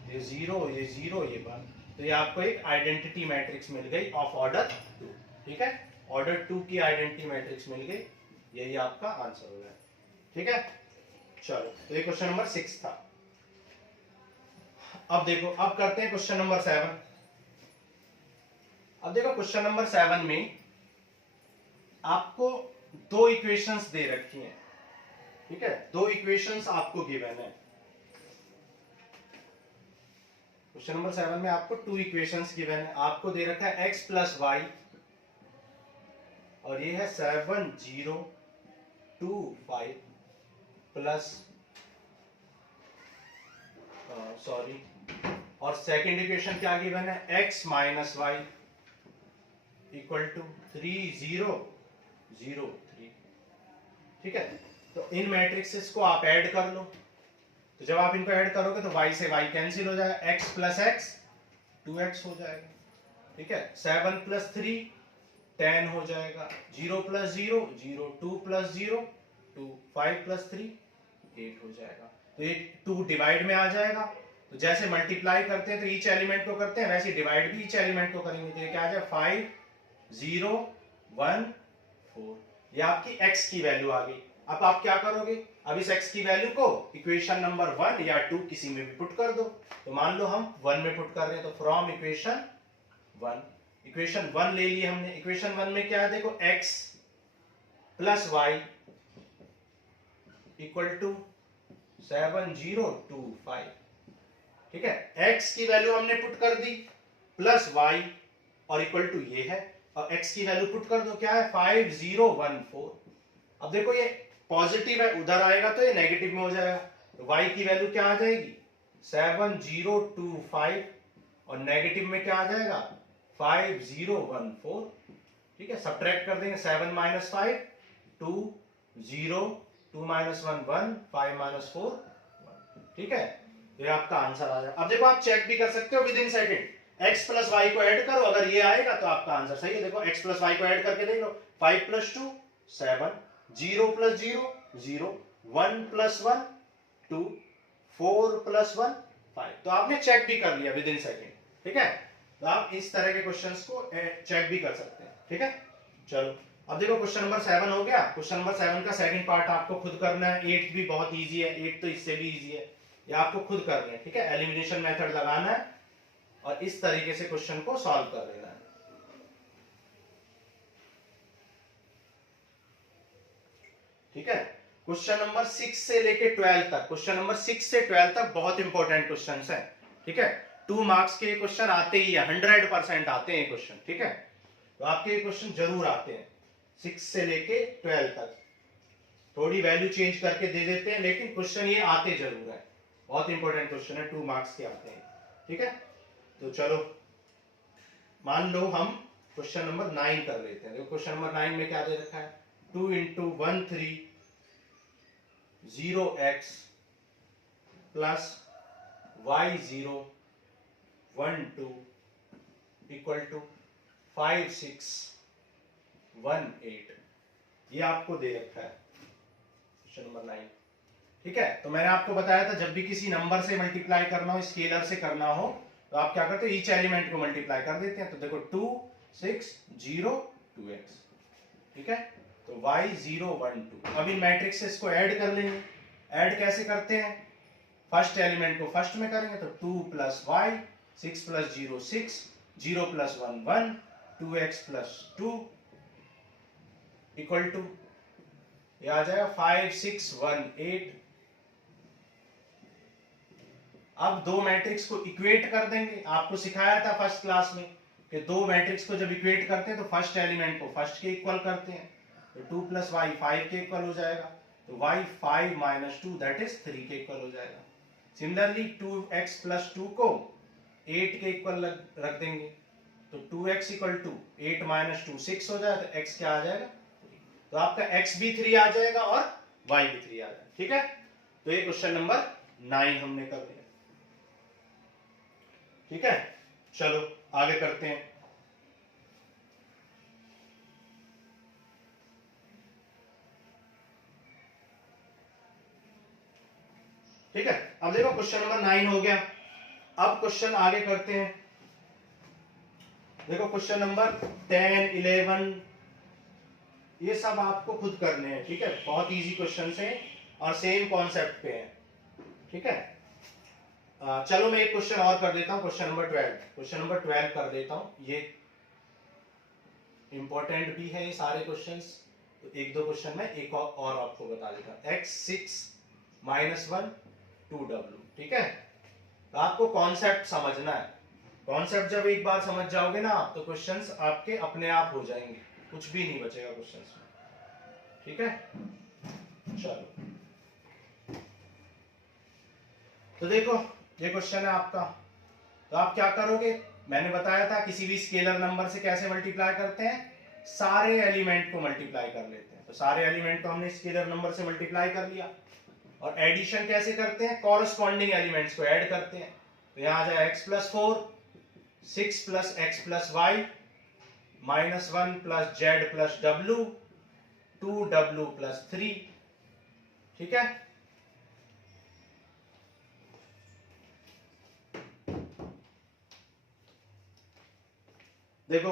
ये 0 ये 0 ये 1, तो ये आपको एक आइडेंटिटी मैट्रिक्स मिल गई ऑफ ऑर्डर 2, ठीक है, ऑर्डर 2 की आइडेंटिटी मैट्रिक्स मिल गई, यही आपका आंसर हो गया, ठीक है। चलो तो ये क्वेश्चन नंबर 6 था। अब देखो, अब करते हैं क्वेश्चन नंबर 7। अब देखो क्वेश्चन नंबर 7 में आपको दो इक्वेशंस दे रखी हैं, ठीक है, दो इक्वेशंस आपको गिवन है। क्वेश्चन नंबर 7 में आपको 2 इक्वेशंस गिवन है, आपको दे रखा है x प्लस वाई, और ये है 7 0 2 5 प्लस सॉरी, और सेकेंड इक्वेशन क्या गिवन है, x minus y equal to 3 0 0 3, ठीक है। तो इन मैट्रिक्सेस को आप ऐड कर लो, तो जब आप इनको ऐड करोगे तो y से y कैंसिल हो जाएगा, x प्लस x 2x हो जाएगा, ठीक है, 7 प्लस 3 10 हो जाएगा, 0 प्लस 0 0, 2 प्लस 0 2, 5 प्लस 3 8 हो जाएगा, तो ये 2 डिवाइड में आ जाएगा, तो जैसे मल्टीप्लाई करते हैं तो ईच एलिमेंट को करते हैं, वैसे डिवाइड भी ईच एलिमेंट को करेंगे, तो ये क्या आ जाएगा 5 0 1 4, ये आपकी x की वैल्यू आ गई। अब आप क्या करोगे, अब इस x की वैल्यू को इक्वेशन नंबर 1 या 2 किसी में भी पुट कर दो, तो मान लो हम 1 में पुट कर रहे हैं, तो फ्रॉम इक्वेशन 1 ले ली हमने, इक्वेशन 1 में क्या है, देखो x plus y equal to 7 0 2 5, ठीक है, x की वैल्यू हमने पुट कर दी प्लस y और इक्वल टू ये है, और x की वैल्यू पुट कर दो, क्या है 5 0 1 4। अब देखो ये पॉजिटिव है, उधर आएगा तो ये नेगेटिव में हो जाएगा, तो y की वैल्यू क्या आ जाएगी 7 0 2 5, और नेगेटिव में क्या आ जाएगा 5 0 1 4, ठीक है, सब्ट्रैक्ट कर देंगे, 7 माइनस 5 2 0 2 माइनस 1 1 5 माइनस 4 1, ठीक है, तो ये आपका आंसर आ जाएगा। अब देखो आप चेक भी कर सकते हो within second, x plus y को ऐड करो, अगर ये आएगा तो आपका आंसर सही है। देखो x प्लस वाई को ऐड करके देख लो, 5 प्लस 2 7, 0 प्लस 0 0, 1 प्लस 1 2, 4 प्लस 1 5। तो आपने चेक भी कर लिया विद इन सेकेंड, ठीक है। तो आप इस तरह के क्वेश्चंस को चेक भी कर सकते हैं, ठीक है। चलो अब देखो क्वेश्चन नंबर 7 हो गया। क्वेश्चन नंबर 7 का सेकंड पार्ट आपको खुद करना है। 8 भी बहुत इजी है, 8 तो इससे भी इजी है, ये आपको खुद करना है, ठीक है। एलिमिनेशन मेथड लगाना है और इस तरीके से क्वेश्चन को सॉल्व कर लेना है, ठीक है। क्वेश्चन नंबर 6 से लेके 12 तक, क्वेश्चन नंबर 6 से 12 तक बहुत इंपॉर्टेंट क्वेश्चंस हैं, ठीक है। 2 मार्क्स के क्वेश्चन आते ही है, 100% आते हैं क्वेश्चन, ठीक है। तो आपके ये क्वेश्चन जरूर आते हैं 6 से लेके 12 तक। थोड़ी वैल्यू चेंज करके दे देते हैं, लेकिन क्वेश्चन ये आते जरूर है। बहुत इंपॉर्टेंट क्वेश्चन है, 2 मार्क्स के आते हैं, ठीक है। तो चलो मान लो हम क्वेश्चन नंबर 9 कर लेते हैं। देखो क्वेश्चन नंबर 9 में क्या दे रखा है, 2 into 1 3 0x plus y 0 1 2 equal to 5 6 1 8। ये आपको दे रखा है क्वेश्चन नंबर 9, ठीक है। तो मैंने आपको बताया था जब भी किसी नंबर से मल्टीप्लाई करना हो, स्केलर से करना हो, तो आप क्या करते हो, ईच एलिमेंट को मल्टीप्लाई कर देते हैं। तो देखो 2 6 0 2x, ठीक है। तो y 0 1 2। अभी मैट्रिक्स इसको ऐड कर लेंगे। ऐड कैसे करते हैं, फर्स्ट एलिमेंट को फर्स्ट में करेंगे तो 2 plus y, 6 plus 0 6, 0 plus 1 1, 2x plus 2 equal to, ये आ जाएगा 5 6 1 8। अब दो मैट्रिक्स को इक्वेट कर देंगे। आपको सिखाया था फर्स्ट क्लास में कि दो मैट्रिक्स को जब इक्वेट करते हैं तो फर्स्ट एलिमेंट को फर्स्ट के इक्वल करते हैं। तो 2 प्लस वाई 5 के इक्वल हो जाएगा, तो y 5 माइनस 2 दैट इज 3 के इक्वल हो जाएगा। सिमिलरली 2x प्लस 2 को 8 के इक्वल रख देंगे, तो 2x इक्वल टू 8 माइनस 2 6 हो जाएगा, तो x क्या आ जाएगा, तो आपका x भी 3 आ जाएगा और y भी 3 आ जाएगा, ठीक है। तो ये क्वेश्चन नंबर 9 हमने कर दिया, ठीक है। चलो आगे करते हैं। ठीक है, अब देखो क्वेश्चन नंबर 9 हो गया। अब क्वेश्चन आगे करते हैं। देखो क्वेश्चन नंबर 10 11 ये सब आपको खुद करने हैं, ठीक है। बहुत इजी क्वेश्चंस हैं और सेम कॉन्सेप्ट पे हैं, ठीक है। चलो मैं एक क्वेश्चन और कर देता हूं, क्वेश्चन नंबर 12। क्वेश्चन नंबर 12 कर देता हूं, ये इंपॉर्टेंट भी है ये सारे क्वेश्चंस। तो एक दो क्वेश्चन में एक और आपको बता देता हूं। x 6 माइनस 1 2w, ठीक है। तो आपको कॉन्सेप्ट समझना है। कॉन्सेप्ट जब एक बार समझ जाओगे ना आप, तो क्वेश्चंस आपके अपने आप हो जाएंगे, कुछ भी नहीं बचेगा क्वेश्चंस में, ठीक है। चलो तो देखो ये क्वेश्चन है आपका। तो आप क्या करोगे, मैंने बताया था किसी भी स्केलर नंबर से कैसे मल्टीप्लाई करते हैं, सारे एलिमेंट को मल्टीप्लाई कर लेते हैं। तो सारे एलिमेंट को हमने स्केलर नंबर से मल्टीप्लाई कर लिया। और एडिशन कैसे करते हैं, कॉरस्पॉन्डिंग एलिमेंट्स को ऐड करते हैं। तो यहां आ जाए x plus 4 6 plus x plus y minus 1 plus z plus डब्ल्यू 2w प्लस 3, ठीक है। देखो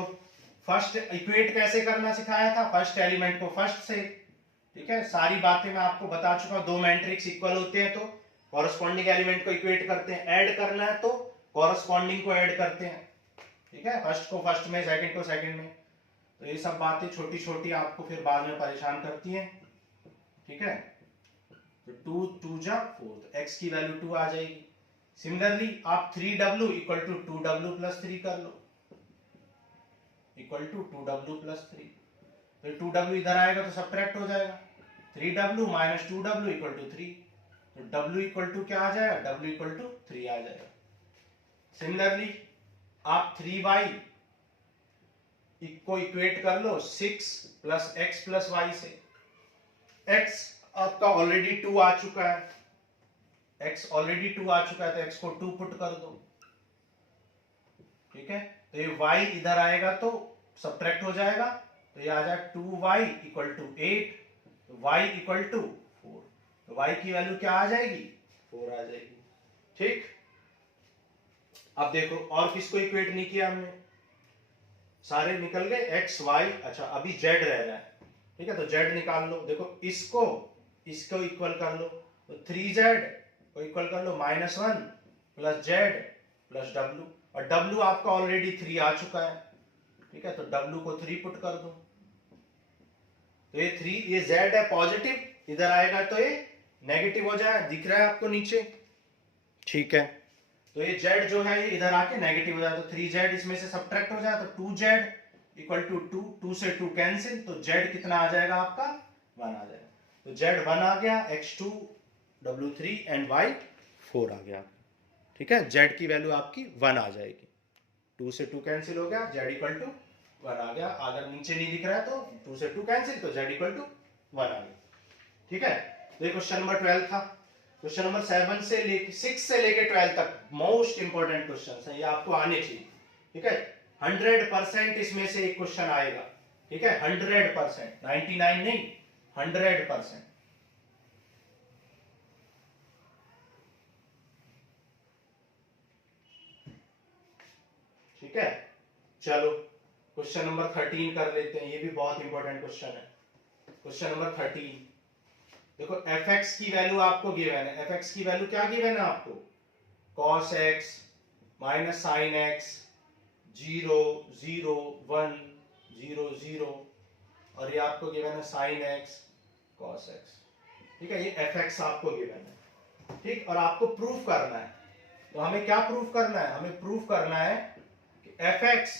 फर्स्ट इक्वेट कैसे करना सिखाया था, फर्स्ट एलिमेंट को फर्स्ट से, ठीक है। सारी बातें मैं आपको बता चुका हूं। दो मैट्रिक्स इक्वल होते हैं तो कॉरस्पॉन्डिंग एलिमेंट को इक्वेट करते हैं, ऐड करना है तो कॉरस्पॉन्डिंग को ऐड करते हैं, ठीक है। फर्स्ट को फर्स्ट में, सेकंड को सेकंड में। तो ये सब बातें छोटी छोटी आपको फिर बाद में परेशान करती हैं, ठीक है। तो 2 2 जा 4, तो x की वैल्यू 2 आ जाएगी। सिमिलरली आप 3w equal to 2w plus 3 कर लो, इक्वल टू 2w प्लस 3। तो 2w इधर आएगा तो सब्ट्रैक्ट हो जाएगा, 3w minus 2w equal to 3। तो w इक्वल टू क्या आ जाएगा, w इक्वल टू 3 आ जाएगा। सिमिलरली आप 3y को इक्वेट कर लो 6 प्लस एक्स प्लस वाई से। x आपका ऑलरेडी 2 आ चुका है, x ऑलरेडी 2 आ चुका है, तो x को 2 पुट कर दो, ठीक है, तो ये y इधर आएगा तो सब्ट्रैक्ट हो जाएगा, तो ये आ जाएगा 2y इक्वल टू 8, तो y इक्वल टू 4, तो y की वैल्यू क्या आ जाएगी 4 आ जाएगी। ठीक, अब देखो और किसको इक्वेट नहीं किया हमने, सारे निकल गए x y, अच्छा अभी z रह रहा है। ठीक है, तो z निकाल लो, देखो इसको इक्वल कर लो, तो 3z को इक्वल कर लो -1 प्लस z प्लस w, और w आपका ऑलरेडी 3 आ चुका है। ठीक है, तो w को 3 पुट कर दो, तो ये 3, ये z है पॉजिटिव, इधर आएगा तो ये नेगेटिव हो जाए, दिख रहा है आपको नीचे। ठीक है, तो ये z जो है ये इधर आके नेगेटिव हो जाए, तो 3z इसमें से सब्ट्रैक्ट हो जाए, तो 2z इक्वल टू 2, 2 से 2 कैंसिल, तो z कितना आ जाएगा आपका 1 आ जाएगा, तो z 1 आ गया, x2 w3 एंड y 4 आ गया। ठीक है, z की वैल्यू आपकी 1 आ जाएगी, 2 से 2 कैंसिल हो गया, z इक्वल टू 1 आ गया, अगर नीचे नहीं दिख रहा है तो 2 से 2 कैंसिल, तो z इक्वल टू 1 आ गया। ठीक है, तो क्वेश्चन नंबर 12 था। क्वेश्चन नंबर 7 से लेके 6 से लेके 12 तक मोस्ट इंपॉर्टेंट क्वेश्चन है, ये आपको आने चाहिए। ठीक है, 100% इसमें से एक क्वेश्चन आएगा। ठीक है, 100%, 99 नहीं, 100%। ठीक है, चलो क्वेश्चन नंबर 13 कर लेते हैं, ये भी बहुत इंपॉर्टेंट क्वेश्चन है। क्वेश्चन नंबर 13, देखो fx की वैल्यू आपको गिवन है, fx की वैल्यू क्या गिवन है आपको, cos x minus sin x 0 0 1 0 0, और ये आपको गिवन है sin x cos x। ठीक है, ये fx आपको गिवन है। ठीक, और आपको प्रूफ करना है, तो हमें क्या प्रूफ करना है, हमें प्रूफ करना है कि fx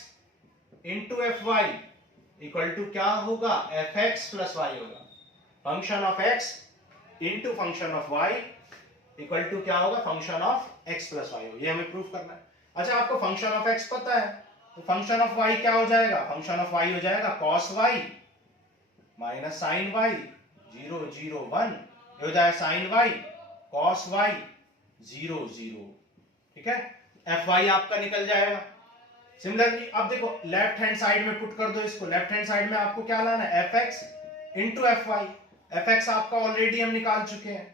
into fy equal to क्या होगा, fx प्लस y होगा, function of x into function of y equal to क्या होगा, function of x plus y होगा, ये हमें प्रूफ करना है। अच्छा, आपको फंक्शन ऑफ x पता है, तो फंक्शन ऑफ y क्या हो जाएगा, फंक्शन ऑफ y हो जाएगा cos y minus sin y 0 0 1, हो जाएगा sin y cos y 0 0। ठीक है, fy आपका निकल जाएगा। सिमिलरली अब देखो लेफ्ट हैंड साइड में पुट कर दो इसको, लेफ्ट हैंड साइड में आपको क्या लाना है, fx इंटू fy, fx आपका ऑलरेडी हम निकाल चुके हैं।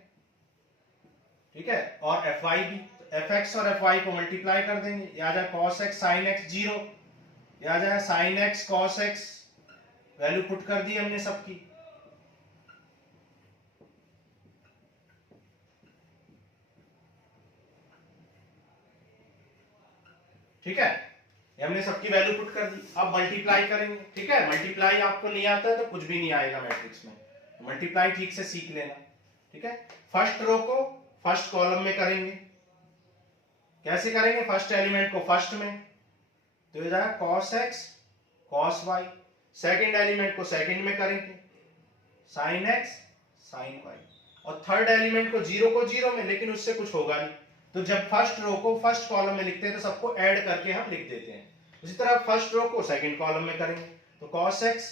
ठीक है, और fy भी, तो fx और fy को मल्टीप्लाई कर देंगे, ये आ जाए cos x sin x 0, ये आ जाए sin x cos x, value put कर दी हमने सबकी। ठीक है, ये हमने सबकी वैल्यू पुट कर दी, अब मल्टीप्लाई करेंगे। ठीक है, मल्टीप्लाई आपको नहीं आता है तो कुछ भी नहीं आएगा मैट्रिक्स में, मल्टीप्लाई ठीक से सीख लेना। ठीक है, फर्स्ट रो को फर्स्ट कॉलम में करेंगे, कैसे करेंगे, फर्स्ट एलिमेंट को फर्स्ट में, तो हो जाएगा cos x cos y, second element को सेकंड में करेंगे sin x sin y, और थर्ड एलिमेंट को जीरो में, लेकिन उससे कुछ होगा नहीं, तो जब फर्स्ट रो को फर्स्ट कॉलम में लिखते हैं तो सबको ऐड करके हम लिख देते हैं। उसी तरह फर्स्ट रो को सेकंड कॉलम में करेंगे, तो cos x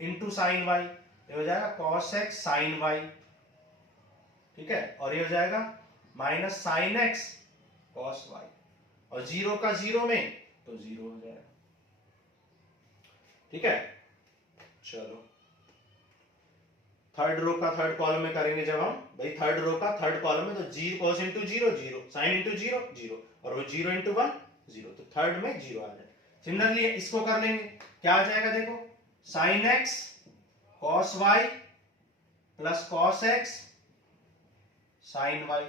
into sine y, ये हो जाएगा cos x sin y। ठीक है, और ये हो जाएगा minus sin x cos y, और जीरो का जीरो में तो जीरो हो जाएगा। ठीक है, चलो थर्ड रो का थर्ड कॉलम में करेंगे, जब हम भाई थर्ड रो का थर्ड कॉलम में, तो zero cos into zero zero, sine into zero zero, और वो जीरो इंटू वन जीरो, तो थर्ड में जीरो आ जाए। सिमिलरली इसको कर लेंगे, क्या आ जाएगा देखो, sin x cos y plus cos x sin y,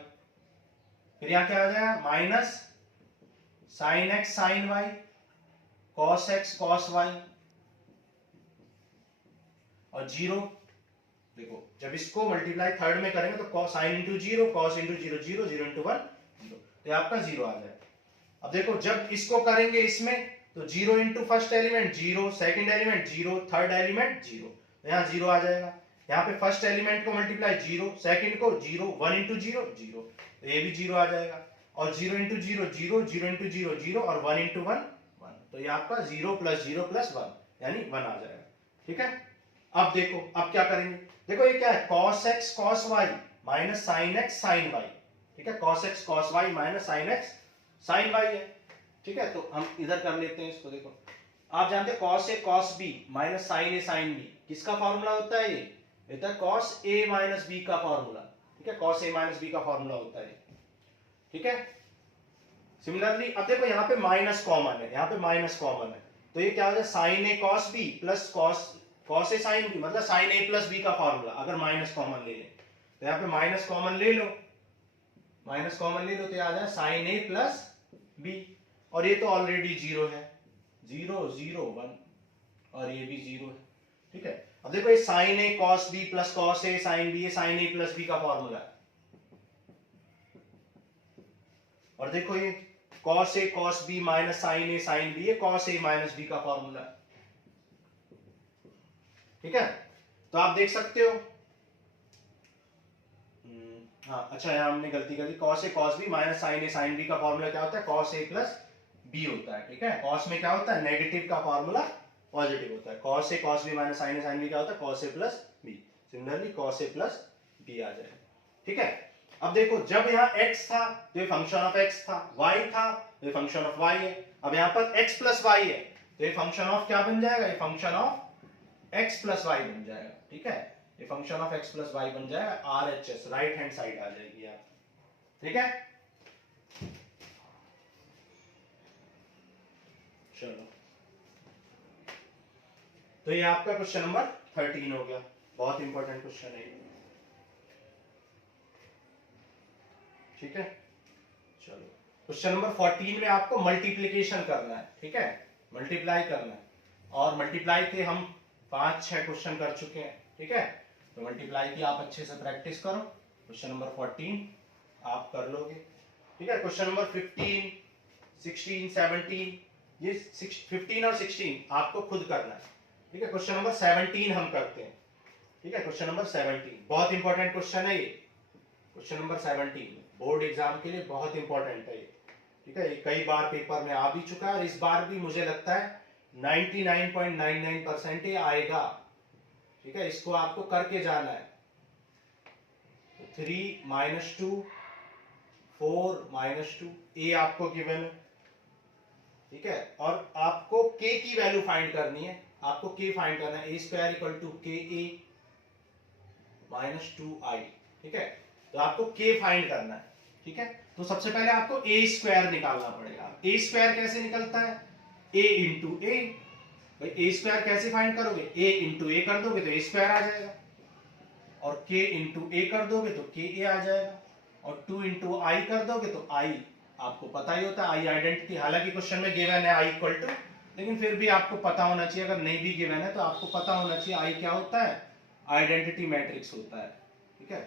फिर यहां क्या आ जाएगा, minus sin x sin y cos x cos y, और जीरो, देखो जब इसको मल्टीप्लाई थर्ड में करेंगे तो sine into zero cos into zero zero, zero into one zero, तो आपका जीरो आ जाएगा। अब देखो जब इसको करेंगे इसमें, तो zero into first element zero, second element zero, third element zero, तो यहाँ जीरो आ जाएगा। यहाँ पे फर्स्ट एलिमेंट को मल्टीप्लाई जीरो, सेकंड को zero, one into zero zero, तो ये भी जीरो आ जाएगा, और zero into zero zero, zero into zero zero, और वन इंटू वन वन, तो ये आपका जीरो प्लस वन यानी वन आ जाएगा। ठीक है, अब देखो अब क्या करेंगे, देखो ये क्या है, cos x cos y minus sin x sin y। ठीक है, cos x cos y minus sin x sin y है। ठीक है, तो हम इधर कर लेते हैं इसको। देखो आप जानते हैं cos A cos B minus sin A sin B किसका फॉर्मूला होता है? ये होता है cos A माइनस B का फॉर्मूला। ठीक है, cos A माइनस B का फॉर्मूला होता है। ठीक है, सिमिलरली अब देखो यहाँ पे माइनस कॉमन है, यहाँ पे माइनस कॉमन है, तो ये क्या हो जाए sin A cos B plus cos A sin B, मतलब sin A प्लस B का फॉर्मूला। अगर माइनस कॉमन ले लें तो यहाँ पे माइनस कॉमन ले लो, माइनस कॉमन ले लो तो आ जाए sin A प्लस B, और ये तो ऑलरेडी जीरो है, 0 0 1, और ये भी जीरो है। ठीक है, अब देखो ये sin A cos B plus cos A sin B, ये sin A प्लस B का फॉर्मूला है, और देखो ये cos A cos B minus sin A sin B, ये cos A माइनस B का फॉर्मूला है। ठीक है, तो आप देख सकते हो, हाँ अच्छा यहाँ हमने गलती कर दी, cos A cos B minus sin A sin B का फॉर्मूला क्या होता है? cos A प्लस B होता है। ठीक है, cos में क्या होता है? नेगेटिव का फॉर्मूला पॉजिटिव होता है। cos A cos B minus sin A sin B क्या होता है? cos A plus B। Similarly cos A plus B आ जाएगा। ठीक है, अब देखो जब यहाँ x था तो ये फंक्शन ऑफ x था, y था तो ये फंक्शन ऑफ y है। अब यहाँ पर x प्लस y है तो ये फंक्शन ऑफ क्या बन जाएगा? ये function of x plus y बन जाएगा। ठीक है, ये function of x plus y बन जाएगा, RHS राइट हैंड साइड आ जाएगी यार। ठीक है, चलो तो ये आपका क्वेश्चन नंबर 13 हो गया, बहुत इंपॉर्टेंट क्वेश्चन है ये। ठीक है, चलो क्वेश्चन नंबर 14 में आपको मल्टीप्लिकेशन करना है। ठीक है, मल्टीप्लाई करना है, और मल्टीप्लाई के हम 5-6 क्वेश्चन कर चुके हैं। ठीक है, तो मल्टीप्लाई की आप अच्छे से प्रैक्टिस करो। क्वेश्चन नंबर 14 आप कर लोगे। ठीक है, क्वेश्चन नंबर 15, 16, 17, ये 15 और 16 आपको खुद करना है। ठीक है, क्वेश्चन नंबर 17 हम करते हैं। ठीक है, क्वेश्चन नंबर 17 बहुत इंपॉर्टेंट क्वेश्चन है ये। क्वेश्चन नंबर 17 बोर्ड एग्जाम के लिए बहुत इंपॉर्टेंट है ये। ठीक है, ये कई बार पेपर में आ भी चुका है, और इस बार भी मुझे लगता है 99.99% ये आएगा। ठीक है, इसको आपको करके जाना है। 3 माइनस 2 4 माइनस 2 ए आपको गिवन है। ठीक है, और आपको k की वैल्यू फाइंड करनी है। आपको k फाइंड करना है, a स्क्वायर इक्वल टू के ए माइनस 2i। ठीक है, तो आपको k फाइंड करना है। ठीक है, तो सबसे पहले आपको a स्क्वायर निकालना पड़ेगा। a स्क्वायर कैसे निकलता है? a इंटू ए। भाई a स्क्वायर कैसे फाइंड करोगे? a इंटू ए कर दोगे तो a स्क्वायर आ जाएगा, और k इंटू ए कर दोगे तो k a आ जाएगा, और 2 इंटू आई कर दोगे तो i आपको पता ही होता है, आई आइडेंटिटी। हालांकि क्वेश्चन में गिवन है i इक्वल टू, लेकिन फिर भी आपको पता होना चाहिए, अगर नहीं भी गिवन है तो आपको पता होना चाहिए आई क्या होता है? आइडेंटिटी मैट्रिक्स होता है। ठीक है,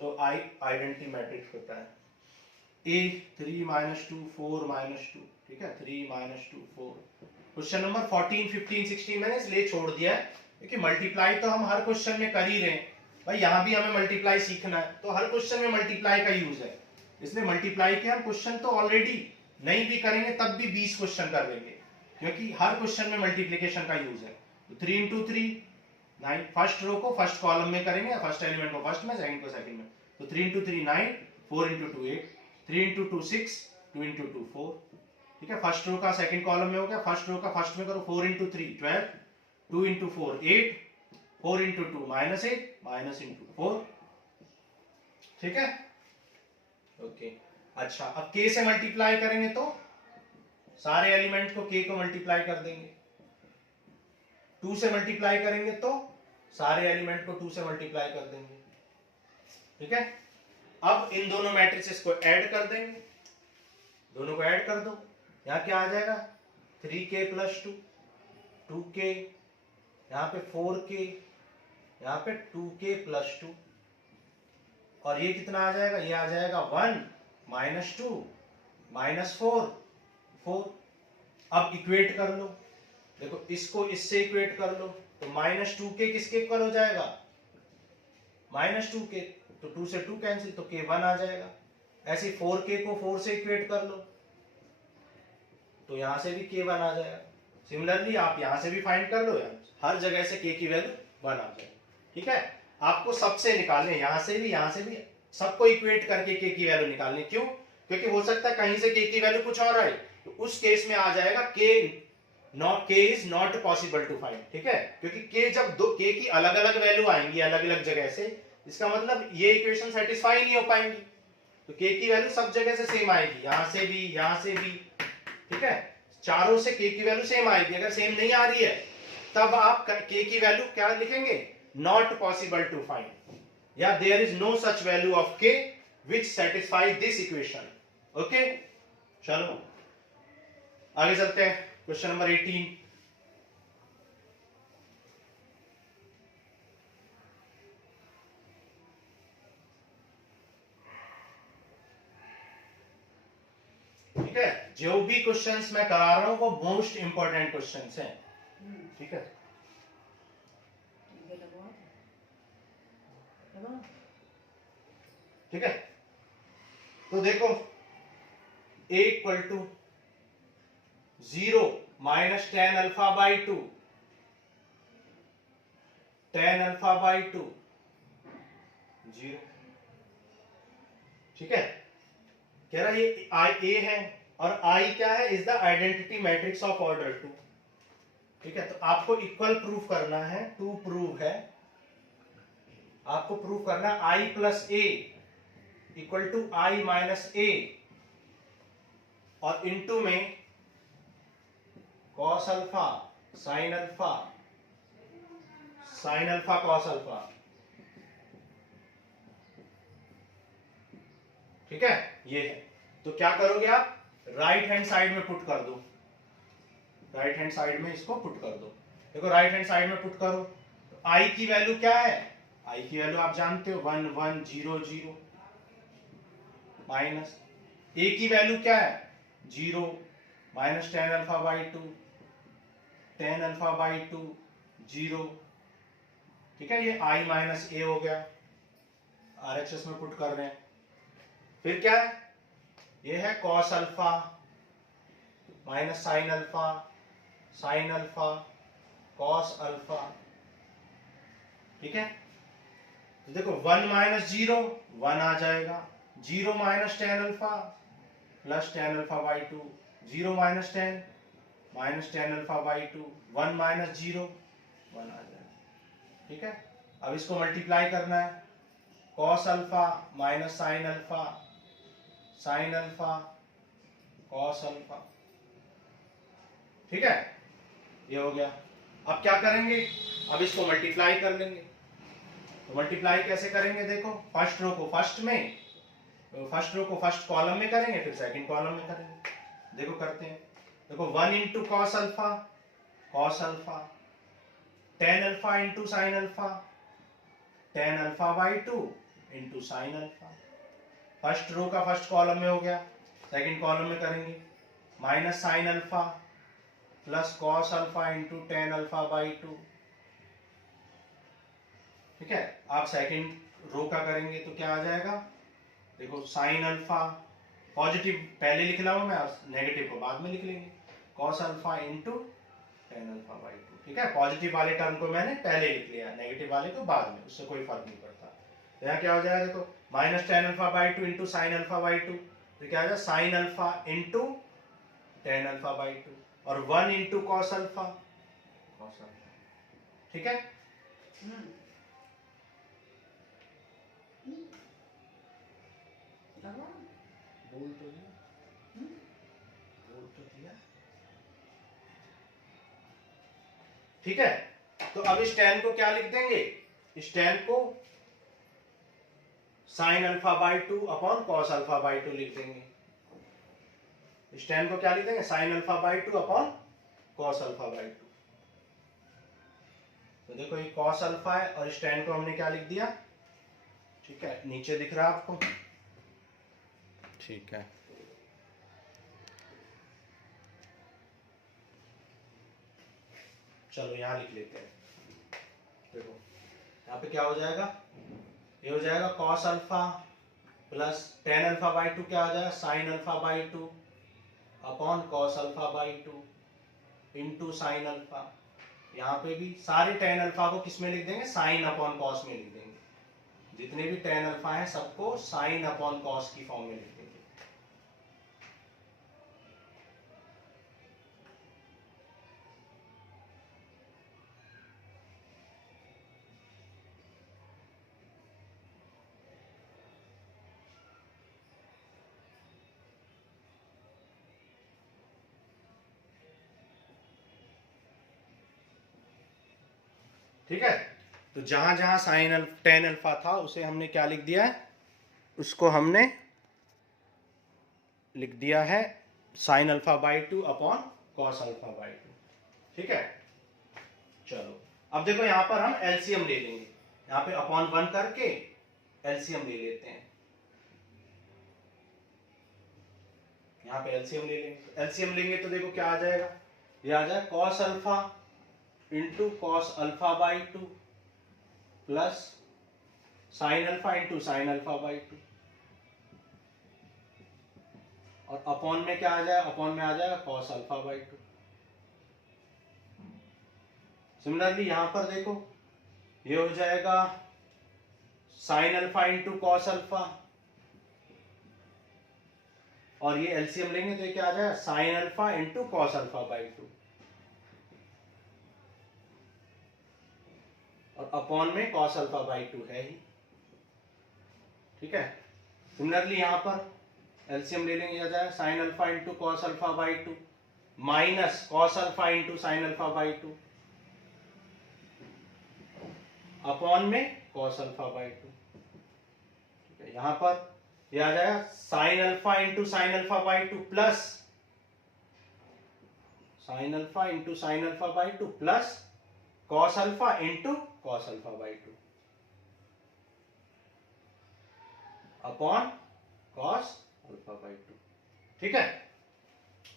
तो आई आइडेंटिटी मैट्रिक्स होता है। a 3 minus 2 4 minus 2। ठीक है, 3 माइनस 2 4। क्वेश्चन नंबर 14, 15, 16 मैंने इसलिए छोड़ दिया है क्योंकि मल्टीप्लाई तो हम हर क्वेश्चन में कर ही रहे हैं। भाई यहाँ भी हमें मल्टीप्लाई सीखना है, तो हर क्वेश्चन में मल्टीप्लाई का यूज है, इसलिए मल्टीप्लाई के हम क्वेश्चन तो ऑलरेडी नहीं भी करेंगे तब भी 20 क्वेश्चन कर लेंगे, क्योंकि हर क्वेश्चन में मल्टीप्लिकेशन का यूज है। तो 3 इंटू 3 9, फर्स्ट रो को फर्स्ट कॉलम में करेंगे, फर्स्ट एलिमेंट को फर्स्ट में, सेकंड को सेकंड में। तो 3 इंटू 3 9, 4 इंटू 2 8, 3 इंटू 2 6, 2 इंटू 2 4। ठीक है, फर्स्ट रो का सेकंड कॉलम में हो गया, फर्स्ट रो का फर्स्ट में करो। 4 into 3 12, 2 into 4 8, 4 into 2 minus 8, minus into 4। ठीक है, ओके। अच्छा, अब k से मल्टीप्लाई करेंगे तो सारे एलिमेंट को k को मल्टीप्लाई कर देंगे। 2 से मल्टीप्लाई करेंगे तो सारे एलिमेंट को 2 से मल्टीप्लाई कर देंगे। ठीक है, अब इन दोनों मैट्रिसेस को ऐड कर देंगे, दोनों को ऐड कर दो। यहाँ क्या आ जाएगा? 3k प्लस 2, 2k, यहाँ पे 4k, यहाँ पे 2k प्लस 2, और ये कितना आ जाएगा? ये आ जाएगा 1 माइनस 2 माइनस 4 4। अब इक्वेट कर लो, देखो इसको इससे इक्वेट कर लो, तो माइनस 2k किसके इक्वल हो जाएगा? माइनस 2k, तो 2 से 2 कैंसिल, तो k 1 आ जाएगा। ऐसे 4k को 4 से इक्वेट कर लो, तो यहां से भी k 1 आ जाएगा। सिमिलरली आप यहां से भी फाइंड कर लो, यार हर जगह से k की वैल्यू 1 आ जाएगी। ठीक है, आपको सबसे निकालने, यहां से भी सबको इक्वेट करके k की वैल्यू निकालनी। क्यों? क्योंकि हो सकता है कहीं से k की वैल्यू कुछ और आए, तो उस केस में आ जाएगा k is not possible to find, ठीक है, क्योंकि के जब दो के की अलग अलग वैल्यू आएंगी अलग अलग जगह से, इसका मतलब ये इक्वेशन सेटिस्फाई नहीं हो पाएंगी। तो के की वैल्यू सब जगह से सेम आएगी, यहां से भी यहां से भी, ठीक है, चारों से के की वैल्यू सेम आएगी। अगर सेम नहीं आ रही है तब आप के की वैल्यू क्या लिखेंगे, नॉट पॉसिबल टू फाइंड, या there is no such value of K which satisfy this equation. Okay, चलो आगे चलते हैं, क्वेश्चन नंबर 18। ठीक है, जो भी क्वेश्चंस मैं करा रहा हूं वो मोस्ट इंपॉर्टेंट क्वेश्चंस हैं, ठीक है। ठीक है, तो देखो a equal to 0 minus ten alpha by 2, ten alpha by 2 0, ठीक है। कह रहा ये आई ए है और आई क्या है, is the identity matrix of order 2, ठीक है। तो आपको इक्वल प्रूफ करना है, टू प्रूव है, आपको प्रूफ करना है I plus A equal to I minus A, और इनटू में cos alpha sine alpha, sine alpha cos alpha, ठीक है, ये है। तो क्या करोगे आप, राइट हैंड साइड में पुट कर दो, राइट हैंड साइड में इसको पुट कर दो। देखो राइट हैंड साइड में पुट करो, तो आई की वैल्यू क्या है, आई की वैल्यू आप जानते हो 1 1 0 0, माइनस ए की वैल्यू क्या है 0 minus ten alpha by 2, ten alpha by 2 0, ठीक है, ये आई माइनस ए हो गया, आरएचएस में पुट कर रहे हैं। फिर क्या है, ये है cos alpha minus sign alpha, sine alpha cos alpha, ठीक है। तो देखो 1 माइनस 0 1 आ जाएगा, 0 minus ten alpha plus ten alpha by 2, 0 minus ten alpha by 2, 1 minus 0 1 आ जाएगा, ठीक है। अब इसको मल्टीप्लाई करना है, cos alpha minus sign alpha, sine alpha cos alpha, ठीक है, ये हो गया। अब क्या करेंगे, अब इसको मल्टीप्लाई कर लेंगे। तो मल्टीप्लाई कैसे करेंगे, देखो फर्स्ट रो को फर्स्ट में, फर्स्ट रो को फर्स्ट कॉलम में करेंगे, फिर सेकंड कॉलम में करेंगे। देखो करते हैं, देखो 1 into cos alpha, ten alpha into sine alpha, ten alpha by 2 into sine alpha, first row का फर्स्ट कॉलम में हो गया। सेकंड कॉलम में करेंगे minus sine alpha plus cos alpha into ten alpha by 2, ठीक है। आप सेकंड रो का करेंगे तो क्या आ जाएगा, देखो साइन अल्फा, पॉजिटिव पहले लिख रहा हूं मैं, नेगेटिव को बाद में लिख लेंगे, cos alpha into ten alpha by 2, ठीक है। पॉजिटिव वाले टर्म को मैंने पहले लिख लिया, नेगेटिव वाले को बाद में, उससे कोई फर्क नहीं पड़ता। तो यहाँ क्या हो जाएगा, देखो minus ten alpha by 2 into sine alpha by 2, तो क्या आ जाएगा sine alpha into ten alpha by 2, और 1 इंटू कॉस अल्फा, ठीक है। बोल तो दिया, बोल तो दिया, ठीक है। तो अब इस टेन को क्या लिख देंगे, इस टेन को sine alpha by 2 upon cos alpha by 2 लिख देंगे। इस टेन को क्या लिख देंगे, sine alpha by 2 upon cos alpha by 2। तो देखो ये कॉस अल्फा है और इस टेन को हमने क्या लिख दिया, ठीक है, नीचे दिख रहा है आपको, ठीक है। चलो यहां लिख लेते हैं, देखो यहाँ पे क्या हो जाएगा, ये हो जाएगा cos alpha plus ten alpha by 2 क्या आ जाएगा, sine alpha by 2 upon cos alpha by 2 into sine alpha. यहाँ पे भी सारे टेन अल्फा को किस में लिख देंगे, साइन अपॉन कॉस में लिख देंगे, जितने भी टेन अल्फा हैं सबको साइन अपॉन कॉस की फॉर्म में लिख देंगे, ठीक है, तो जहां जहां साइन टेन अल्फा था उसे हमने क्या लिख दिया है, उसको हमने लिख दिया है sine alpha by 2 upon cos alpha by 2। ठीक है, चलो अब देखो यहां पर हम एलसीएम ले लेंगे, यहां पे अपॉन 1 करके एलसीएम ले लेते हैं, यहां पे एलसीएम ले लेंगे। एलसीएम लेंगे तो देखो क्या आ जाएगा, ये आ जाएगा cos alpha into cos alpha by 2 plus sine alpha into sine alpha by 2, और अपॉन में क्या आ जाएगा, अपॉन में आ जाएगा कॉस अल्फा बाई 2। सिमिलरली यहां पर देखो ये हो जाएगा sine alpha into cos alpha, और ये एलसीएम लेंगे तो ये क्या आ जाएगा sine alpha into cos alpha by 2, और अपॉन में कॉस अल्फा बाई 2 है ही। ठीक है, सिमिलरली यहां पर एलसीएम ले लेंगे, आ जाएगा sine alpha into cos alpha by 2 minus cos alpha into sine alpha by 2 upon में कॉस अल्फा बाई 2। ठीक है, यहां पर ये आ जाएगा sine alpha into sine alpha by 2 plus sine alpha into sine alpha by 2 plus cos alpha into cos alpha by 2 upon cos alpha by 2। ठीक है,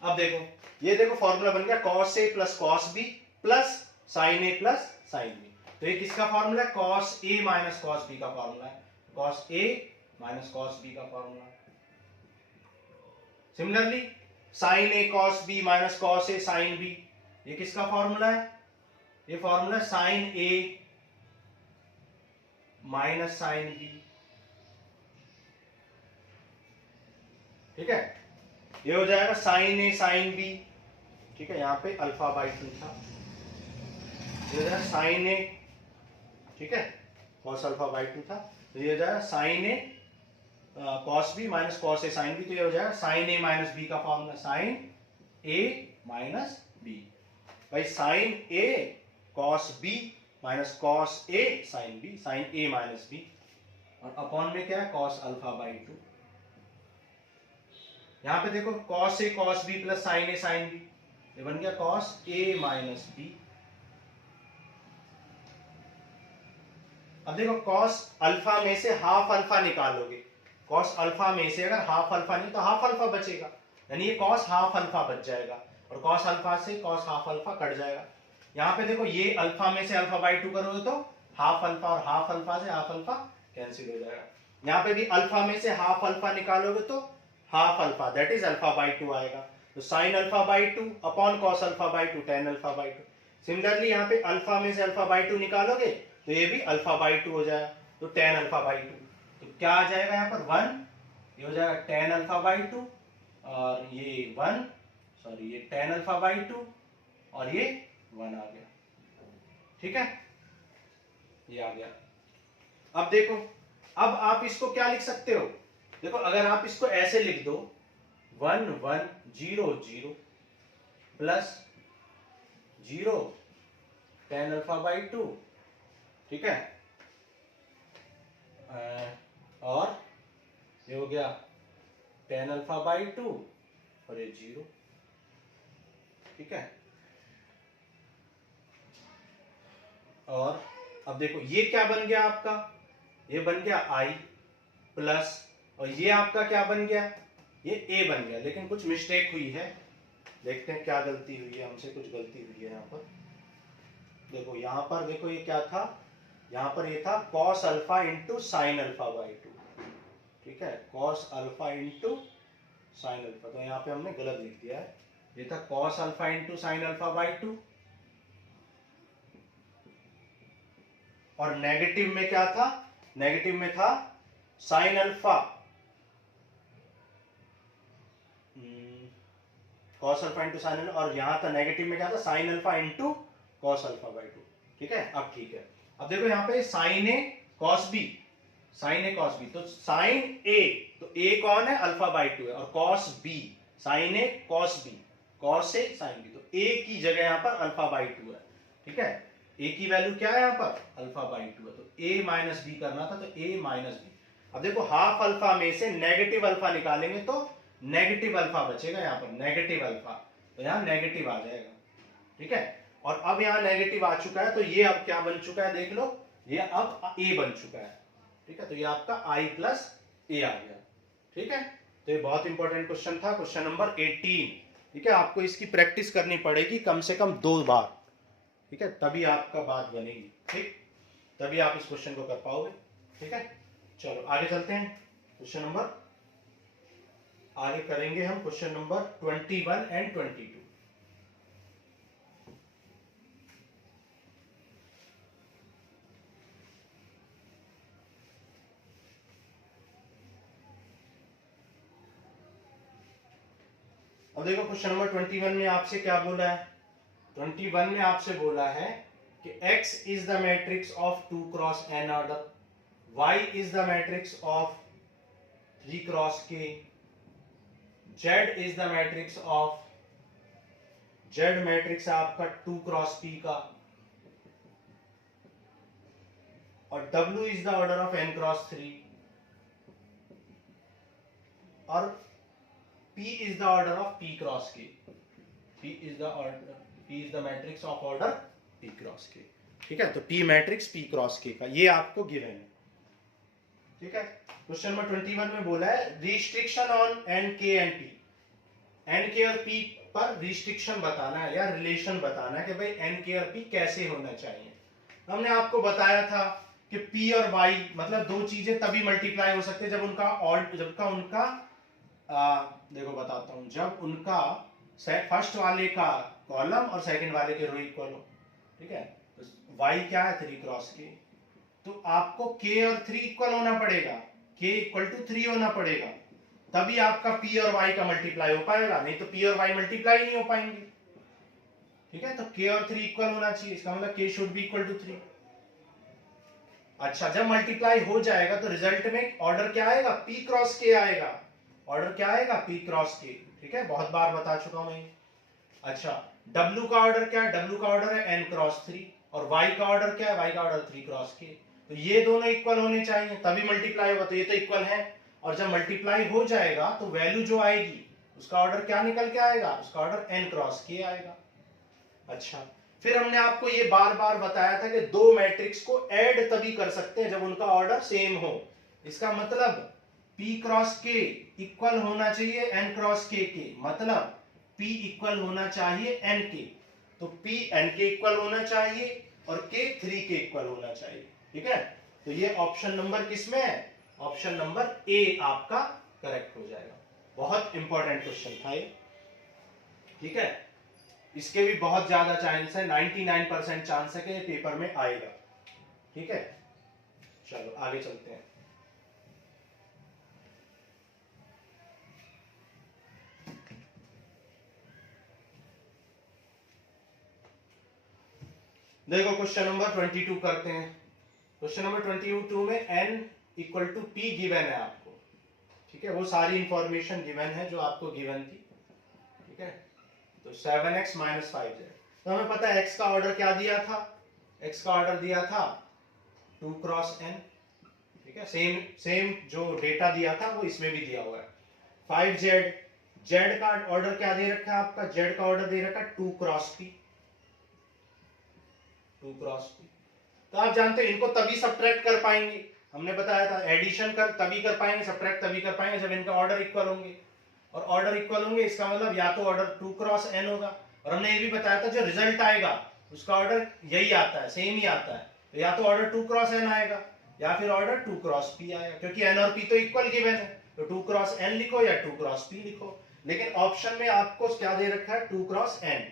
अब देखो ये देखो फॉर्मूला बन गया cos A plus cos B plus sine A plus sine B. तो ये किसका फॉर्मूला है, cos A minus cos B का फॉर्मूला है, cos A minus cos B का फॉर्मूला है। Similarly sine A cos B minus cos A sine B, ये किसका फॉर्मूला है, ये फॉर्मूला है sine A minus sine B. ठीक है, ये हो जाएगा साइन ए साइन बी। ठीक है, यहां पे अल्फा बाई 2 था, ये हो जाएगा साइन ए, ठीक है, कॉस अल्फा बाई 2 था, तो ये हो जाएगा sign A cos B minus cos A sine B, तो ये हो जाएगा साइन ए माइनस बी का formula sine A minus B. भाई sign A cos B minus cos A sine B, sign A minus B, और upon में क्या है कॉस अल्फा बाई 2। यहां पे देखो cos A cos B plus sine A sine B, ये बन गया कॉस ए माइनस बी। अब देखो कॉस अल्फा में से हाफ अल्फा निकालोगे, कॉस अल्फा में से अगर हाफ अल्फा नहीं तो हाफ अल्फा बचेगा, यानी ये कॉस हाफ अल्फा बच जाएगा, और कॉस अल्फा से कॉस हाफ अल्फा कट जाएगा। यहाँ पे देखो ये अल्फा में से अल्फा बाई 2 करोगे तो हाफ अल्फा और हाफ अल्फा से हाफ अल्फा कैंसिल हो जाएगा। यहाँ पे भी अल्फा में से हाफ अल्फा निकालोगे तो half alpha that is alpha by 2 आएगा, तो sine alpha by 2 upon cos alpha by 2 ten alpha by 2। Similarly यहाँ पे अल्फा में से अल्फा बाई 2 निकालोगे तो ये भी अल्फा बाई 2 हो जाएगा, तो टेन अल्फा बाई 2। तो क्या आ जाएगा यहाँ पर 1, ये हो जाएगा टेन अल्फा बाई 2, और ये 1 सॉरी ये टेन अल्फा बाई 2 और ये 1 आ गया। ठीक है, ये आ गया। अब देखो अब आप इसको क्या लिख सकते हो, देखो अगर आप इसको ऐसे लिख दो 1 1 0 0 प्लस 0 टेन अल्फा बाई 2, ठीक है, और ये हो गया टेन अल्फा बाई 2 और ये 0। ठीक है, और अब देखो ये क्या बन गया आपका, ये बन गया i प्लस, और ये आपका क्या बन गया, ये a बन गया। लेकिन कुछ मिस्टेक हुई है, देखते हैं क्या गलती हुई है, हमसे कुछ गलती हुई है यहाँ पर। देखो यहाँ पर देखो ये क्या था, यहाँ पर ये था cos alpha into sine alpha by 2। ठीक है, cos alpha into sine alpha, तो यहाँ पे हमने गलत लिख दिया है, ये था cos alpha into sine alpha by 2, और नेगेटिव में क्या था, नेगेटिव में था sign alpha cos alpha into sine alpha, और यहां था नेगेटिव में क्या था sine alpha into cos alpha by 2। ठीक है, अब ठीक है, अब देखो यहाँ पे sign A cos B, sign A cos B, तो साइन ए, तो ए कौन है अल्फा बाई 2 है, और cos B sign A cos B, cos A sine B, तो ए की जगह यहाँ पर अल्फा बाई 2 है। ठीक है, ए की वैल्यू क्या है यहाँ पर, अल्फा बाई 2 है, तो ए माइनस बी करना था, तो ए माइनस बी। अब देखो हाफ अल्फा में से नेगेटिव अल्फा निकालेंगे तो नेगेटिव अल्फा बचेगा यहाँ पर, नेगेटिव अल्फा, तो यहाँ नेगेटिव आ जाएगा, ठीक है। और अब यहाँ नेगेटिव आ चुका है, तो ये अब क्या बन चुका है देख लो, ये अब ए बन चुका है, ठीक है। तो ये आपका i प्लस ए आ गया, ठीक है। तो ये बहुत इंपॉर्टेंट क्वेश्चन था, क्वेश्चन नंबर 18, ठीक है। आपको इसकी प्रैक्टिस करनी पड़ेगी कम से कम 2 बार, ठीक है, तभी आपका बात बनेगी, ठीक, तभी आप इस क्वेश्चन को कर पाओगे, ठीक है। चलो आगे चलते हैं, क्वेश्चन नंबर आगे करेंगे हम, क्वेश्चन नंबर 21 एंड 22। अब देखो क्वेश्चन नंबर 21 में आपसे क्या बोला है, 21 में आपसे बोला है कि x is the matrix of 2 cross n order, y is the matrix of 3 cross k, z is the matrix of, z matrix है आपका 2 क्रॉस p का, और w is the order of n cross 3, और p is the order of p cross k, p is the matrix of order p cross k, ठीक है। तो p matrix p cross k का ये आपको given है, ठीक है। क्वेश्चन नंबर 21 में बोला है restriction on n k and p, n k और p पर रिस्ट्रिक्शन बताना है या रिलेशन बताना है कि भाई n k और p कैसे होना चाहिए। हमने आपको बताया था कि p और y मतलब दो चीजें तभी मल्टीप्लाई हो सकते हैं जब उनका देखो बताता हूं, जब उनका फर्स्ट वाले का कॉलम और सेकंड वाले के रो इक्वल हो, ठीक है। तो y क्या है 3 क्रॉस k, तो आपको k और 3 इक्वल होना पड़ेगा, k इक्वल टू 3 होना पड़ेगा, तभी आपका p और y का मल्टीप्लाई हो पाएगा, नहीं तो p और y मल्टीप्लाई नहीं हो पाएंगे, ठीक है। तो k और 3 इक्वल होना चाहिए, इसका मतलब k should be equal to 3। अच्छा, जब मल्टीप्लाई हो जाएगा तो रिजल्ट में ऑर्डर क्या आएगा, p क्रॉस k आएगा, ऑर्डर क्या आएगा, p क्रॉस k, ठीक है, बहुत बार बता चुका हूं मैं। अच्छा, w का ऑर्डर क्या है, w का ऑर्डर है n क्रॉस 3, और y का ऑर्डर क्या है, y का ऑर्डर 3 क्रॉस k, तो ये दोनों इक्वल होने चाहिए तभी मल्टीप्लाई होगा, तो ये तो इक्वल है, और जब मल्टीप्लाई हो जाएगा तो वैल्यू जो आएगी उसका ऑर्डर क्या निकल के आएगा, उसका ऑर्डर n क्रॉस k आएगा। अच्छा, फिर हमने आपको ये बार बार बताया था कि दो मैट्रिक्स को ऐड तभी कर सकते हैं जब उनका ऑर्डर सेम हो, इसका मतलब p क्रॉस k इक्वल होना चाहिए n क्रॉस k के, मतलब p इक्वल होना चाहिए n के, तो p n के इक्वल होना चाहिए और k 3 के इक्वल होना चाहिए, ठीक है। तो ये ऑप्शन नंबर किसमें है, ऑप्शन नंबर ए आपका करेक्ट हो जाएगा। बहुत इंपॉर्टेंट क्वेश्चन था ये, ठीक है। इसके भी बहुत ज्यादा चांस है, 99% चांस है कि ये पेपर में आएगा, ठीक है। चलो आगे चलते हैं। देखो क्वेश्चन नंबर 22 करते हैं। क्वेश्चन नंबर 22 में n equal to p given है आपको, ठीक है, वो सारी इंफॉर्मेशन गिवन है जो आपको गिवन थी, ठीक है। तो 7x माइनस 5z, तो हमें पता है x का ऑर्डर क्या दिया था, x का ऑर्डर दिया था 2 क्रॉस n, ठीक है, सेम जो डेटा दिया था वो इसमें भी दिया हुआ है। 5z, z का ऑर्डर क्या दे रखा है आपका, z का ऑर्डर दे रखा है 2 क्रॉस p, 2 क्रॉस p। तो आप जानते हैं इनको तभी सब्ट्रैक्ट कर पाएंगे, हमने बताया था एडिशन कर तभी कर पाएंगे, सब्ट्रैक्ट तभी कर पाएंगे जब इनका ऑर्डर इक्वल होंगे, और ऑर्डर इक्वल होंगे इसका मतलब या तो ऑर्डर 2 क्रॉस n होगा, और हमने ये भी बताया था जो रिजल्ट आएगा उसका ऑर्डर यही आता है, सेम ही आता है, तो या तो ऑर्डर 2 क्रॉस n आएगा या फिर ऑर्डर 2 क्रॉस p आएगा, क्योंकि n और p तो इक्वल गिवन है, तो 2 क्रॉस n लिखो या 2 क्रॉस p लिखो, लेकिन ऑप्शन में आपको क्या दे रखा है 2 क्रॉस n,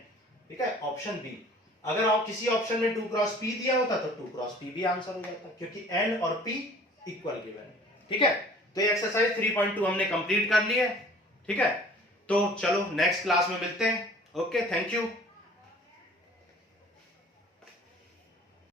ठीक है, ऑप्शन बी। अगर आप किसी ऑप्शन में 2 क्रॉस p दिया होता तो 2 क्रॉस p भी आंसर हो जाता, क्योंकि n और p इक्वल गिवन है, ठीक है। तो ये एक्सरसाइज 3.2 हमने कंप्लीट कर लिया है, ठीक है। तो चलो नेक्स्ट क्लास में मिलते हैं, ओके, थैंक यू।